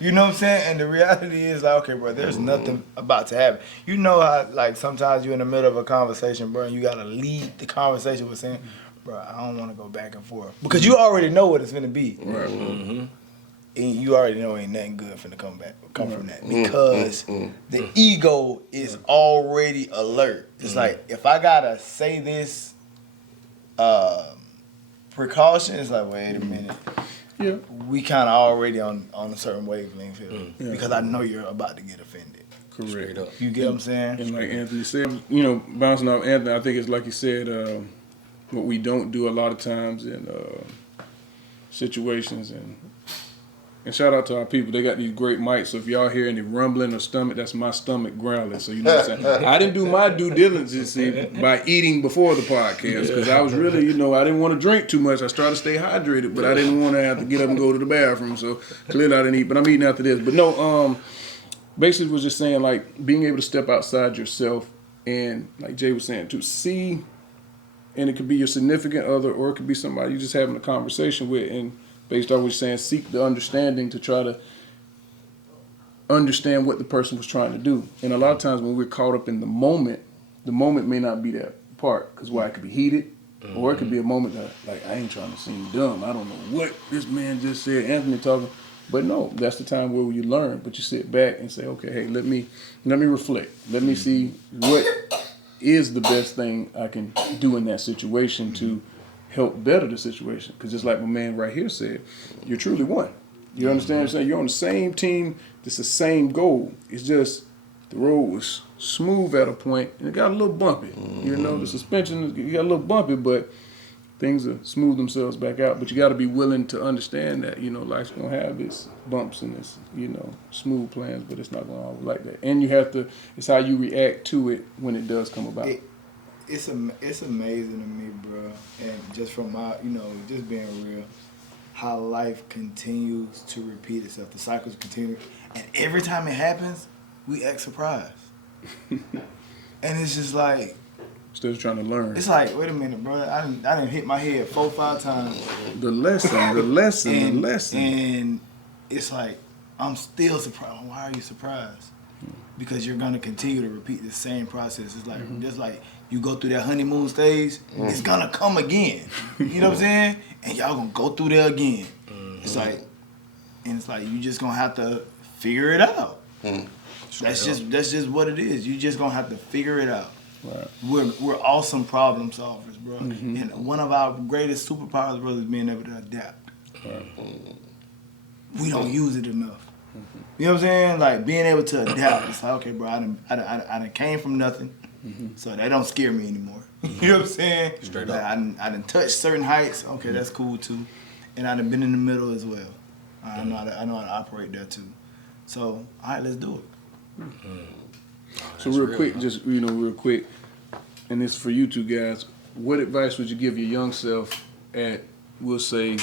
You know what I'm saying? And the reality is like, okay, bro, there's nothing about to happen. You know how like sometimes you're in the middle of a conversation, bro, and you gotta lead the conversation with saying, bro, I don't want to go back and forth because you already know what it's gonna be. Right. And you already know ain't nothing good finna come from that because the ego is already alert. It's like if I gotta say this precaution, it's like wait a minute. Yeah. We kind of already on a certain wavelength here because I know you're about to get offended. Correct. You get what I'm saying? And like Anthony said, you know, bouncing off Anthony, I think it's like you said, what we don't do a lot of times in situations and shout out to our people. They got these great mics. So if y'all hear any rumbling or stomach, that's my stomach growling. So you know what I'm saying? I didn't do my due diligence by eating before the podcast because I was really, you know, I didn't want to drink too much. I tried to stay hydrated, but I didn't want to have to get up and go to the bathroom. So clearly I didn't eat, but I'm eating after this. But no, basically was just saying like being able to step outside yourself and like Jay was saying to see, and it could be your significant other or it could be somebody you're just having a conversation with and based on what you're saying, seek the understanding to try to understand what the person was trying to do. And a lot of times when we're caught up in the moment may not be that part. Because why? It could be heated, or it could be a moment that, like, I ain't trying to seem dumb. I don't know what this man just said, Anthony talking. But no, that's the time where you learn. But you sit back and say, okay, hey, let me reflect. Let me see what is the best thing I can do in that situation to help better the situation. Because just like my man right here said, you're truly one. You understand what I'm saying? You're on the same team. It's the same goal. It's just the road was smooth at a point and it got a little bumpy. You know, the suspension got a little bumpy, but things will smooth themselves back out. But you got to be willing to understand that, you know, life's going to have its bumps and its, you know, smooth plans, but it's not going to always like that. And you have to, it's how you react to it when it does come about. It's amazing to me, bro, and just from my, you know, just being real, how life continues to repeat itself. The cycles continue, and every time it happens, we act surprised. And it's just like still trying to learn. It's like, wait a minute, bro, I didn't hit my head 4 or 5 times. The lesson. And it's like I'm still surprised. Why are you surprised? Because you're gonna continue to repeat the same process. It's like just like you go through that honeymoon stage, it's gonna come again. You know what I'm saying? And y'all gonna go through there again. It's like, and it's like you just gonna have to figure it out. That's just what it is. You just gonna have to figure it out. Right. We're awesome problem solvers, bro. And one of our greatest superpowers, bro, is being able to adapt. We don't use it enough. You know what I'm saying? Like being able to adapt. It's like, okay, bro, I done came from nothing, so that don't scare me anymore. You know what I'm saying? Straight like, up. I done touched certain heights. Okay, that's cool too, and I done been in the middle as well. I know how to operate there too. So, all right, let's do it. So real quick, and this is for you two guys. What advice would you give your young self at, we'll say,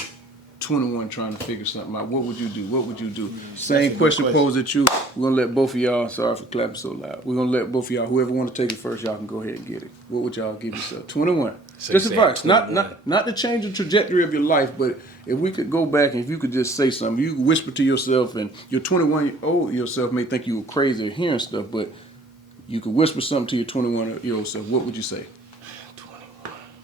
21 trying to figure something out? What would you do? Same question posed at you. We're going to let both of y'all, sorry for clapping so loud. We're going to let both of y'all, whoever want to take it first, y'all can go ahead and get it. What would y'all give yourself? 21. Just advice. Not to change the trajectory of your life, but if we could go back and if you could just say something, you could whisper to yourself, and your 21-year-old yourself may think you were crazy or hearing stuff, but you could whisper something to your 21-year-old self. What would you say?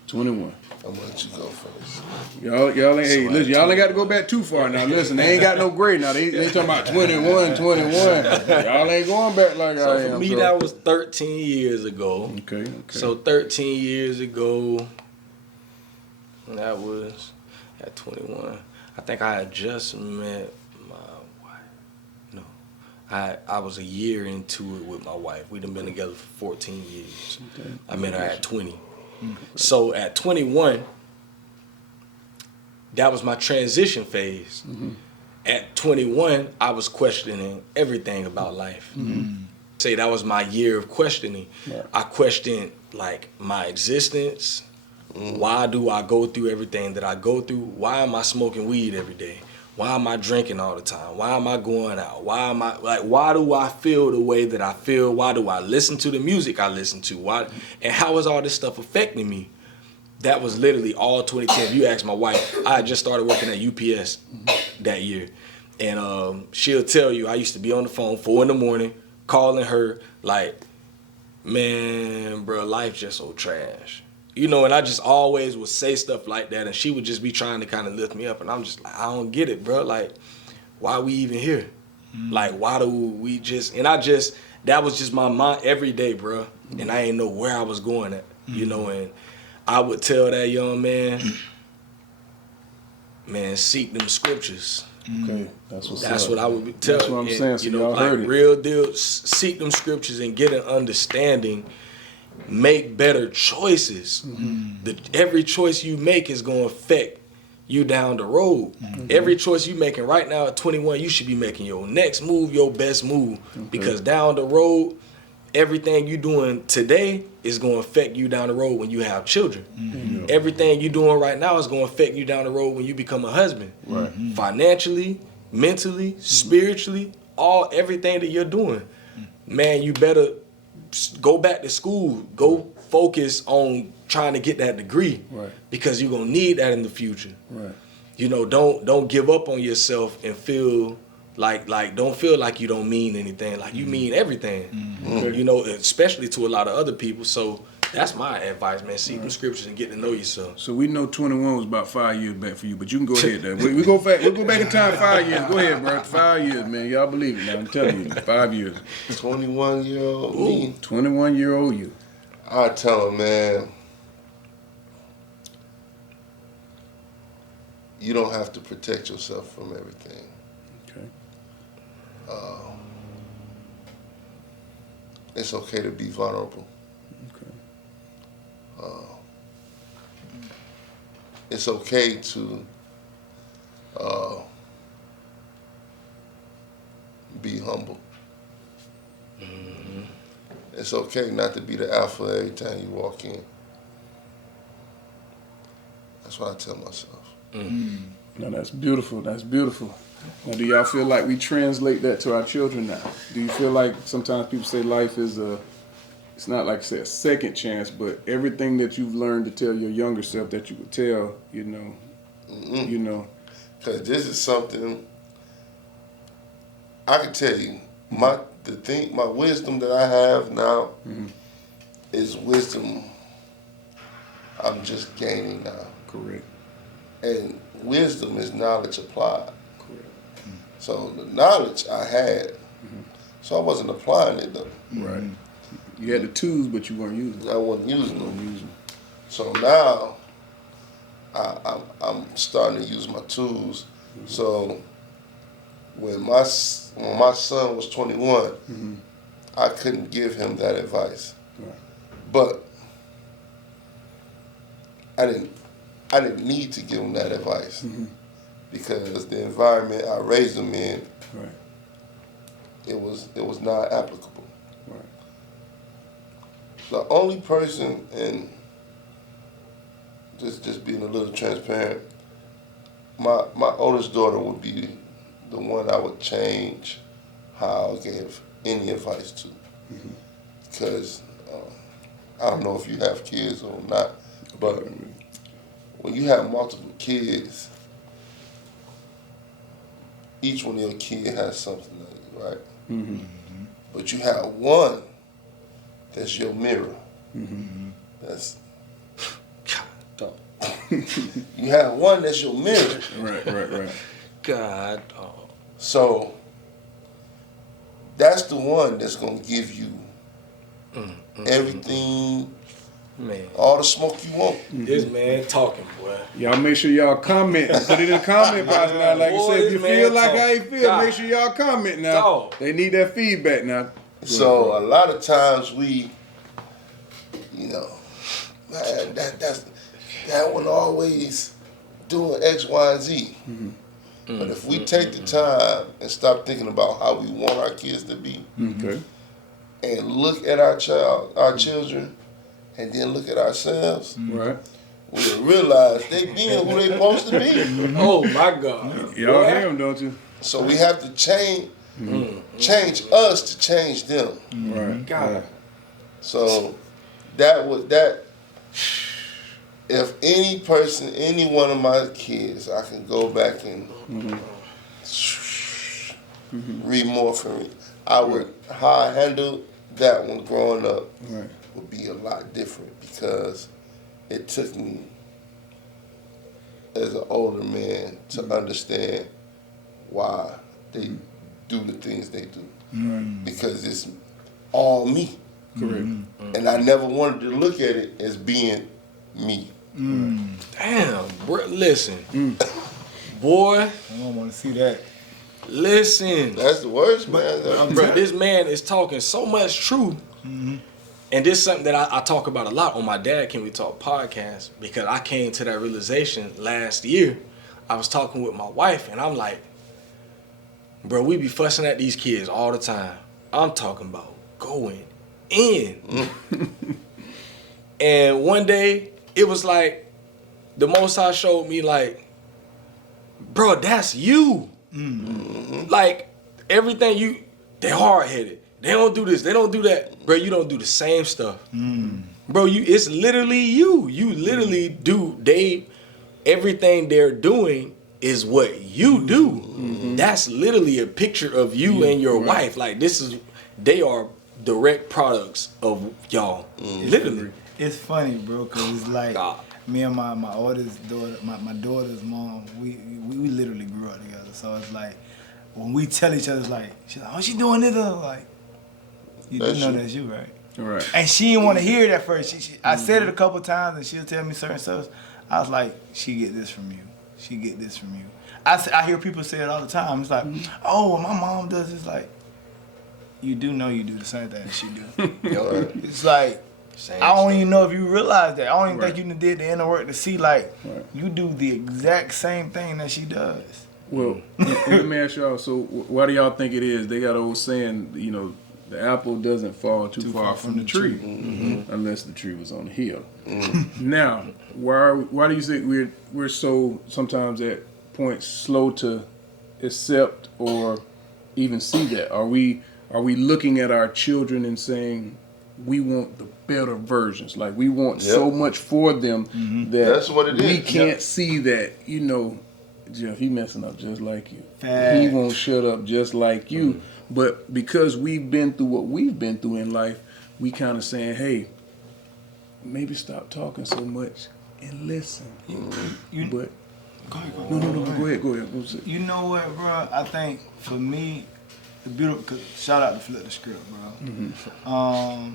21. I'm gonna let you go first. Y'all ain't, hey, listen, y'all ain't got to go back too far now. Listen, they ain't got no grade now. They talking about 21. Y'all ain't going back like I am. For me, that was 13 years ago. Okay. So 13 years ago, that was at 21. I think I had just met my wife. No, I was a year into it with my wife. We'd been together for 14 years. Okay. I met her at 20. So at 21, that was my transition phase. At 21, I was questioning everything about life. Say that was my year of questioning. Right. I questioned like my existence. Why do I go through everything that I go through? Why am I smoking weed every day? Why am I drinking all the time? Why am I going out? Why do I feel the way that I feel? Why do I listen to the music I listen to? And how is all this stuff affecting me? That was literally all 2010. If you ask my wife, I had just started working at UPS that year. And she'll tell you, I used to be on the phone 4 a.m, calling her like, man, bro, life's just so trash. You know, and I just always would say stuff like that, and she would just be trying to kind of lift me up, and I'm just like, I don't get it, bro. Like, why are we even here? Like, why do we just, and that was just my mind every day, bro. And I didn't know where I was going at, you know, and I would tell that young man, seek them scriptures. Okay, That's what I would be telling. That's what I'm saying. So you know, y'all like heard it. real deal, seek them scriptures and get an understanding. Make better choices. Every choice you make is going to affect you down the road. Every choice you making right now at 21, you should be making your next move, your best move. Because down the road, everything you doing today is going to affect you down the road when you have children. Everything you doing right now is going to affect you down the road when you become a husband. Right. Financially, mentally, spiritually, everything that you're doing. Man, you better go back to school. Go focus on trying to get that degree. Right. Because you're going to need that in the future. Right. You know, don't give up on yourself and feel like don't feel like you don't mean anything. Like you mean everything. You know, especially to a lot of other people. So that's my advice, man. Seek them scriptures and get to know yourself. So we know 21 was about 5 years back for you, but you can go ahead there. We go back in time 5 years. Go ahead, bro. 5 years, man. Y'all believe it, man. I'm telling you, 5 years. 21-year-old me. 21-year-old you. I tell him, man, you don't have to protect yourself from everything. Okay. It's okay to be vulnerable. Okay. It's okay to be humble. It's okay not to be the alpha every time you walk in. That's what I tell myself. No, that's beautiful. That's beautiful. Now, do y'all feel like we translate that to our children now? Do you feel like sometimes people say life is it's not like say a second chance, but everything that you've learned to tell your younger self that you would tell, you know. Because this is something I can tell you. My wisdom that I have now is wisdom I'm just gaining now. Correct. And wisdom is knowledge applied. Correct. So the knowledge I had, so I wasn't applying it though. Right. You had the tools, but you weren't using them. I wasn't using them. So now I'm starting to use my tools. So when my son was 21, I couldn't give him that advice. Right. But I didn't need to give him that advice because the environment I raised him in, Right. it was not applicable. Right. The only person, and just being a little transparent, my oldest daughter would be the one I would change how I gave any advice to. Because I don't know if you have kids or not, but when you have multiple kids, each one of your kids has something on you, right? But you have one that's your mirror. That's you have one that's your mirror. Right. God. So that's the one that's gonna give you everything, Man. all the smoke you want. This man talking, boy. Y'all make sure y'all comment. Put it in the comment box now. Like I said, if you Boy, feel man, like talk. how you feel, God. make sure y'all comment now. Dog. They need that feedback now. So a lot of times we, man, that one always doing X, Y, and Z. But if we take the time and stop thinking about how we want our kids to be, Okay. and look at our children, and then look at ourselves, Right. we'll realize they being who they supposed to be. Oh my God. Y'all hear him, don't you? So we have to change us to change them. Right. God. So that. If any person, any one of my kids, I can go back and read more from it, I would, how I handled that one growing up would be a lot different because it took me as an older man to understand why they do the things they do. Because it's all me. Correct. And I never wanted to look at it as being me. Damn, bro. Listen. Boy, I don't want to see that. listen. That's the worst, man. Bro, this man is talking so much truth. And this is something that I talk about a lot on my Dad Can We Talk podcast because I came to that realization last year. I was talking with my wife and I'm like, bro, we be fussing at these kids all the time. I'm talking about going in. And one day, it was like, the Most High showed me like, bro, that's you. Like, everything they hard-headed. They don't do this, they don't do that. Bro, you don't do the same stuff. Bro, it's literally you. You literally do, everything they're doing is what you do. That's literally a picture of you and your wife. Like, they are direct products of y'all. Literally. It's funny, bro, because it's like God. me and my oldest daughter, my daughter's mom, we literally grew up together. So it's like, when we tell each other, it's like, she's like, oh, she doing this? Like, you do know that's you, right? Right. And she didn't want to hear it at first. I said it a couple times, and she'll tell me certain stuff. I was like, she get this from you. She get this from you. I hear people say it all the time. It's like, oh, well, my mom does this. Like, you do know you do the same thing that she do. It's like, I don't even know if you realize that. I don't even think you did the inner work to see, like, you do the exact same thing that she does. Well, let me ask y'all, so why do y'all think it is? They got an old saying, you know, the apple doesn't fall too far from the tree, unless the tree was on the hill. Now, why do you think we're so sometimes at points slow to accept or even see that? Are we looking at our children and saying we want the better versions? Like, we want so much for them that That's what it is. we can't see that, you know, Jeff, he messing up just like you. Facts. He won't shut up just like you. But because we've been through what we've been through in life, we kind of saying, hey, maybe stop talking so much and listen. But Go ahead. no, go ahead. You know what, bro? I think for me, the beautiful, shout out to Flip the Script, bro.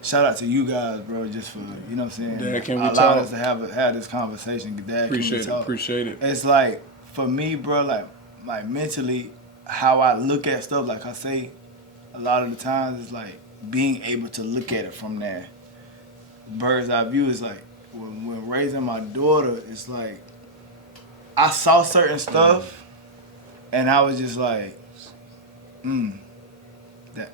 Shout out to you guys, bro, just for, you know what I'm saying? Dad, can we allowing talk? us to have this conversation. Dad, Appreciate can we talk? Appreciate it. It's like, for me, bro, like mentally, how I look at stuff, like I say, a lot of the times it's like being able to look at it from that bird's eye view. Is like when raising my daughter, it's like I saw certain stuff and I was just like, that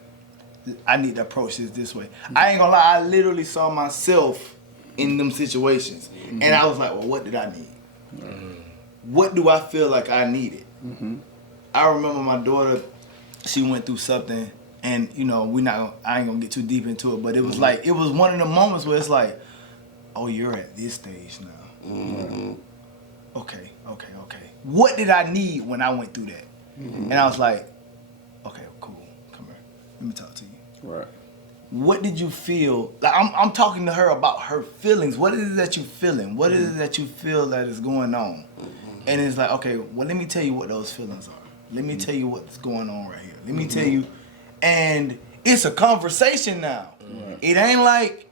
I need to approach this way. I ain't gonna lie, I literally saw myself in them situations, and I was like, well, what did I need? What do I feel like I needed? I remember my daughter, she went through something, and you know, I ain't gonna get too deep into it, but it was like, it was one of the moments where it's like, oh, you're at this stage now. Okay. What did I need when I went through that? And I was like, okay, cool, come here, let me talk to you. Right. What did you feel? Like, I'm talking to her about her feelings. What is it that you feeling? What is it that you feel that is going on? And it's like, okay, well, let me tell you what those feelings are. Let me tell you what's going on right here. Let me tell you. And it's a conversation now. It ain't like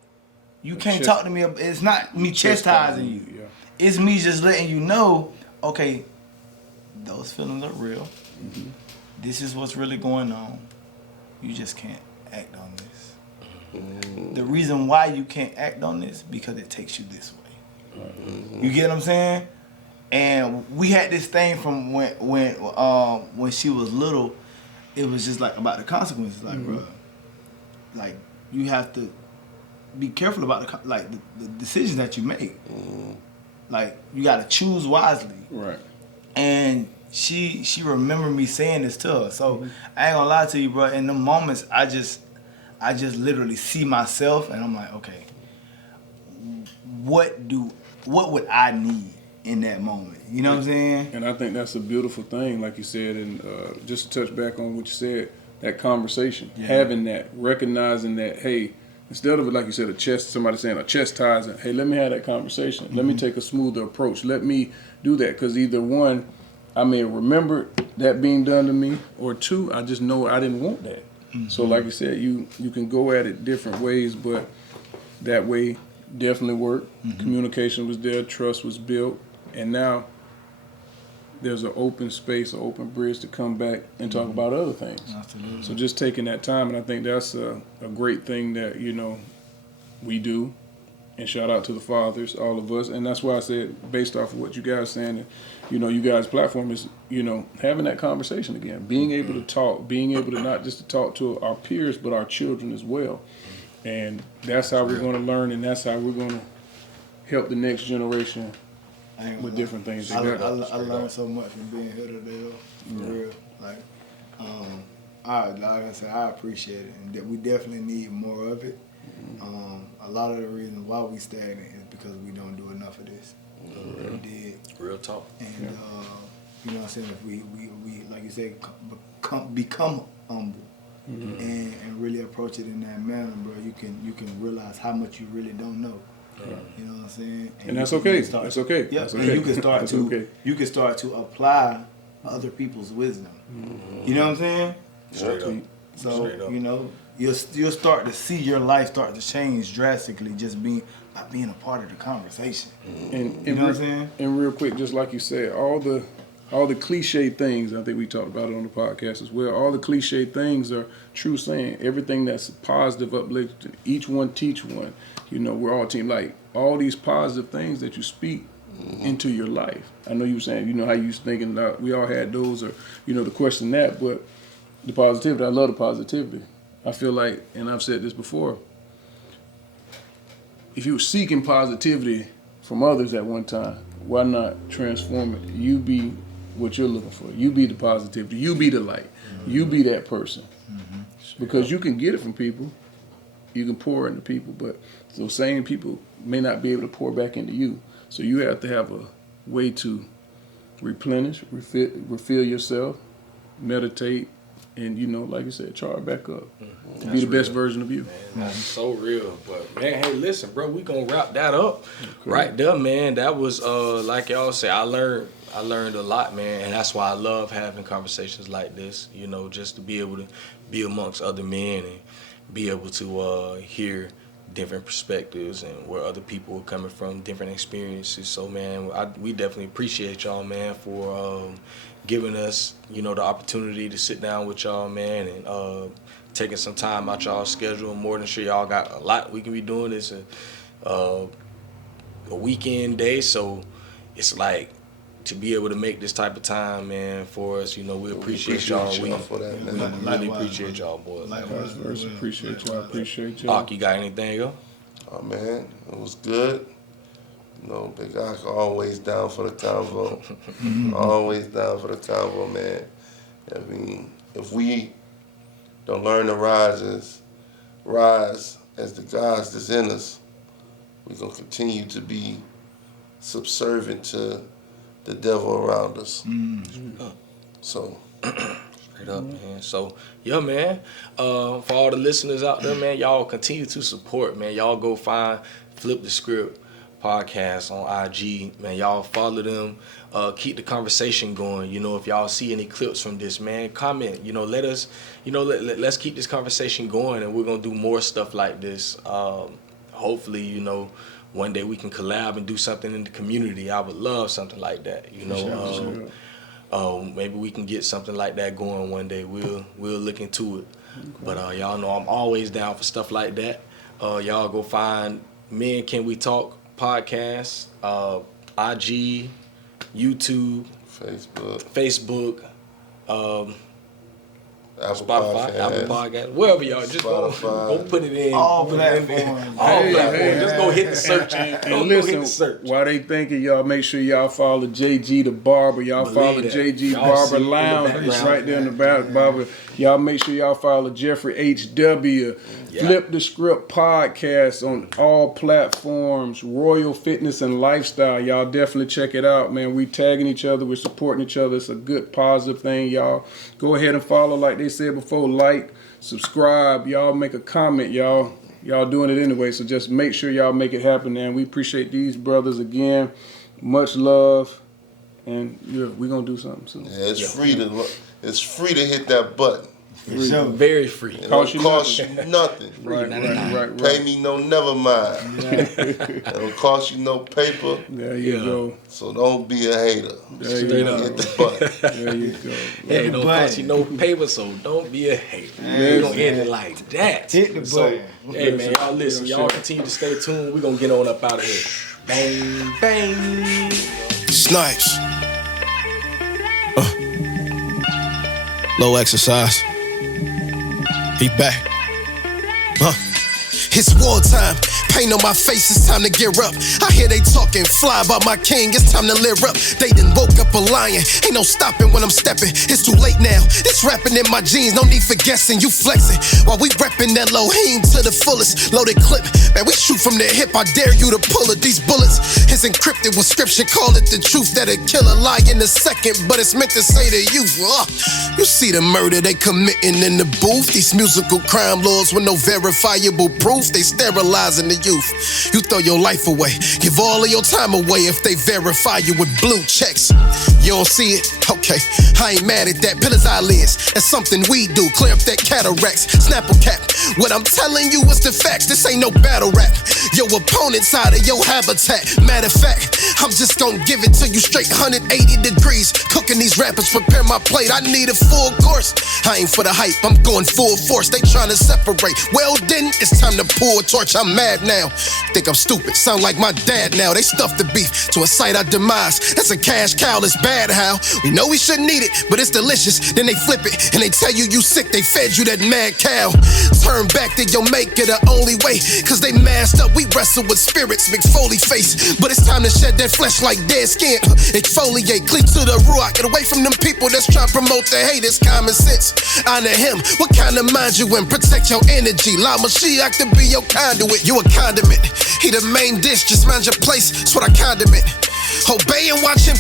you can't talk to me. It's not me chastising you. Yeah. It's me just letting you know, okay, those feelings are real. This is what's really going on. You just can't act on this. The reason why you can't act on this because it takes you this way. You get what I'm saying? And we had this thing from when she was little. It was just like about the consequences, like bro, like you have to be careful about the decisions that you make. Like you got to choose wisely. Right. And she remembered me saying this to her. So I ain't gonna lie to you, bro. In the moments, I just literally see myself, and I'm like, okay, what would I need in that moment? You know what I'm saying? And I think that's a beautiful thing, like you said, and just to touch back on what you said, that conversation, having that, recognizing that, hey, instead of, like you said, somebody saying a chastising, hey, let me have that conversation. Let me take a smoother approach. Let me do that, because either one, I may remember that being done to me, or two, I just know I didn't want that. So like you said, you can go at it different ways, but that way definitely worked. Communication was there, trust was built, and now there's an open space, an open bridge to come back and talk about other things. Absolutely. So just taking that time, and I think that's a great thing that, we do. And shout out to the fathers, all of us. And that's why I said, based off of what you guys saying, you guys' platform is, having that conversation again, being able to talk, being able to not just to talk to our peers, but our children as well. And that's how we're going to learn, and that's how we're going to help the next generation with different things. I learned so much from being here today, though. For real. Like I said, I appreciate it, and that we definitely need more of it. A lot of the reasons why we stagnant is because we don't do enough of this. We did. Real talk. And you know what I'm saying? If we like you said, become humble and really approach it in that manner, bro, you can realize how much you really don't know. You know what I'm saying? And that's okay. That's okay. Yeah, that's and okay. you can start to apply other people's wisdom. You know what I'm saying? Straight up. So you'll start to see your life start to change drastically just by being a part of the conversation. And you know what I'm saying? And real quick, just like you said, all the cliche things, I think we talked about it on the podcast as well, all the cliche things are true saying. Everything that's positive, uplifting, each one teach one. We're all a team. Like, all these positive things that you speak into your life. I know you were saying, how you was thinking about, we all had those, or, the question that, but the positivity, I love the positivity. I feel like, and I've said this before, if you were seeking positivity from others at one time, why not transform it? You be what you're looking for. You be the positivity. You be the light. You be that person. Because you can get it from people. You can pour into people, but those same people may not be able to pour back into you. So you have to have a way to replenish, refill yourself, meditate, and like you said, charge back up to be the best version of you. Man, that's so real. But man, hey, listen, bro, we gonna wrap that up right there, man. That was like y'all say, I learned a lot, man, and that's why I love having conversations like this. Just to be able to be amongst other men and be able to hear different perspectives and where other people are coming from, different experiences. So, man, we definitely appreciate y'all, man, for giving us, the opportunity to sit down with y'all, man, and taking some time out y'all's schedule. More than sure y'all got a lot we can be doing. This a weekend day, so it's like to be able to make this type of time, man, for us, we appreciate y'all. We for that, man. really appreciate y'all, boys. Likewise, appreciate y'all. Appreciate y'all. Ak, you got anything else? Oh, man, it was good. Big Ak always down for the convo. Always down for the convo, man. I mean, if we don't learn to rise as the gods that's in us, we're going to continue to be subservient to the devil around us. So, straight up, man. So, yeah, man. For all the listeners out there, man, y'all continue to support, man. Y'all go find Flip the Script podcast on IG, man. Y'all follow them. Keep the conversation going. If y'all see any clips from this, man, comment. Let us, let's keep this conversation going, and we're gonna do more stuff like this. Hopefully, one day we can collab and do something in the community. I would love something like that. Maybe we can get something like that going one day. We'll look into it. But y'all know I'm always down for stuff like that. Y'all go find Me and Can We Talk podcast, IG, YouTube, Facebook, Spotify, Apple Podcast, wherever y'all just go put it in. All platforms. Just go hit the search. And listen, while they thinking, y'all make sure y'all follow JG the Barber. Y'all follow JG Barber Lounge. It's right there in the back, Barber. Y'all make sure y'all follow Jeffrey HW. Flip the Script podcast on all platforms. Royal Fitness and Lifestyle. Y'all definitely check it out, man. We tagging each other. We're supporting each other. It's a good, positive thing, y'all. Go ahead and follow, like they said before. Like, subscribe. Y'all make a comment, y'all. Y'all doing it anyway, so just make sure y'all make it happen, man. We appreciate these brothers again. Much love. And we're going to do something soon. Yeah, it's free to hit that button. Very free. It don't cost you nothing. Right. Pay me no, never mind. It don't cost you no paper. There you go. So don't be a hater. Straight up. Hit the button. There you go. Hey, don't cost you no paper, so don't be a hater. We're going to end it like that. Hit the button. Hey, man, y'all listen. Y'all continue to stay tuned. We're going to get on up out of here. Bang, bang. Snipes. Low exercise. He back. It's wartime. Pain on my face, it's time to gear up. I hear they talking fly about my king, it's time to live up. They done woke up a lion, ain't no stopping when I'm stepping. It's too late now, it's rapping in my jeans, no need for guessing. You flexing, while we repping that Elohim to the fullest. Loaded clip, man, we shoot from the hip, I dare you to pull it. These bullets is encrypted with scripture, call it the truth. That'll kill a lie in a second, but it's meant to say to you. You see the murder they committing in the booth. These musical crime lords with no verifiable proof, they sterilizing the youth. You throw your life away, give all of your time away if they verify you with blue checks. You don't see it? Okay, I ain't mad at that. Pillars eyelids, that's something we do. Clear up that cataracts, snap a cap. What I'm telling you is the facts, this ain't no battle rap. Your opponent's out of your habitat. Matter of fact, I'm just gonna give it to you straight 180 degrees. Cooking these rappers, prepare my plate, I need a full course. I ain't for the hype, I'm going full force. They trying to separate, well then, it's time to pull a torch. I'm mad now. Think I'm stupid, sound like my dad now. They stuff the beef to incite our demise. That's a cash cow, that's bad how. We know we shouldn't eat it, but it's delicious. Then they flip it, and they tell you you sick. They fed you that mad cow. Turn back, then you'll make it the only way. Cause they masked up, we wrestle with spirits, McFoley face. But it's time to shed that flesh like dead skin. Exfoliate, cleave to the ruach. Get away from them people that's trying to promote the hate. It's common sense. Honor him, what kind of mind you in? Protect your energy. La Mashiach to be your conduit. You a condiment. He the main dish, just mind your place. That's what I condiment. Obey and watch him.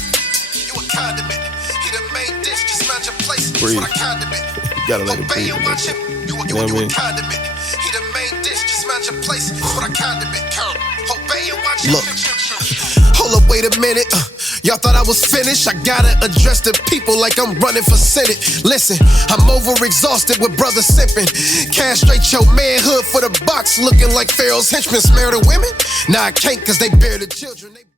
You a condiment. He the main dish, just mind your place. That's what I condiment. You gotta let it Obey breathe. and watch him. You a condiment. He the main dish, just mind your place. That's what I condiment. Obey and watch him. Look. Hold up, wait a minute. Y'all thought I was finished? I gotta address the people like I'm running for Senate. Listen, I'm overexhausted with brothers sipping. Castrate your manhood for the box, looking like Pharaoh's henchmen. Smear the women? Nah, I can't, cause they bear the children.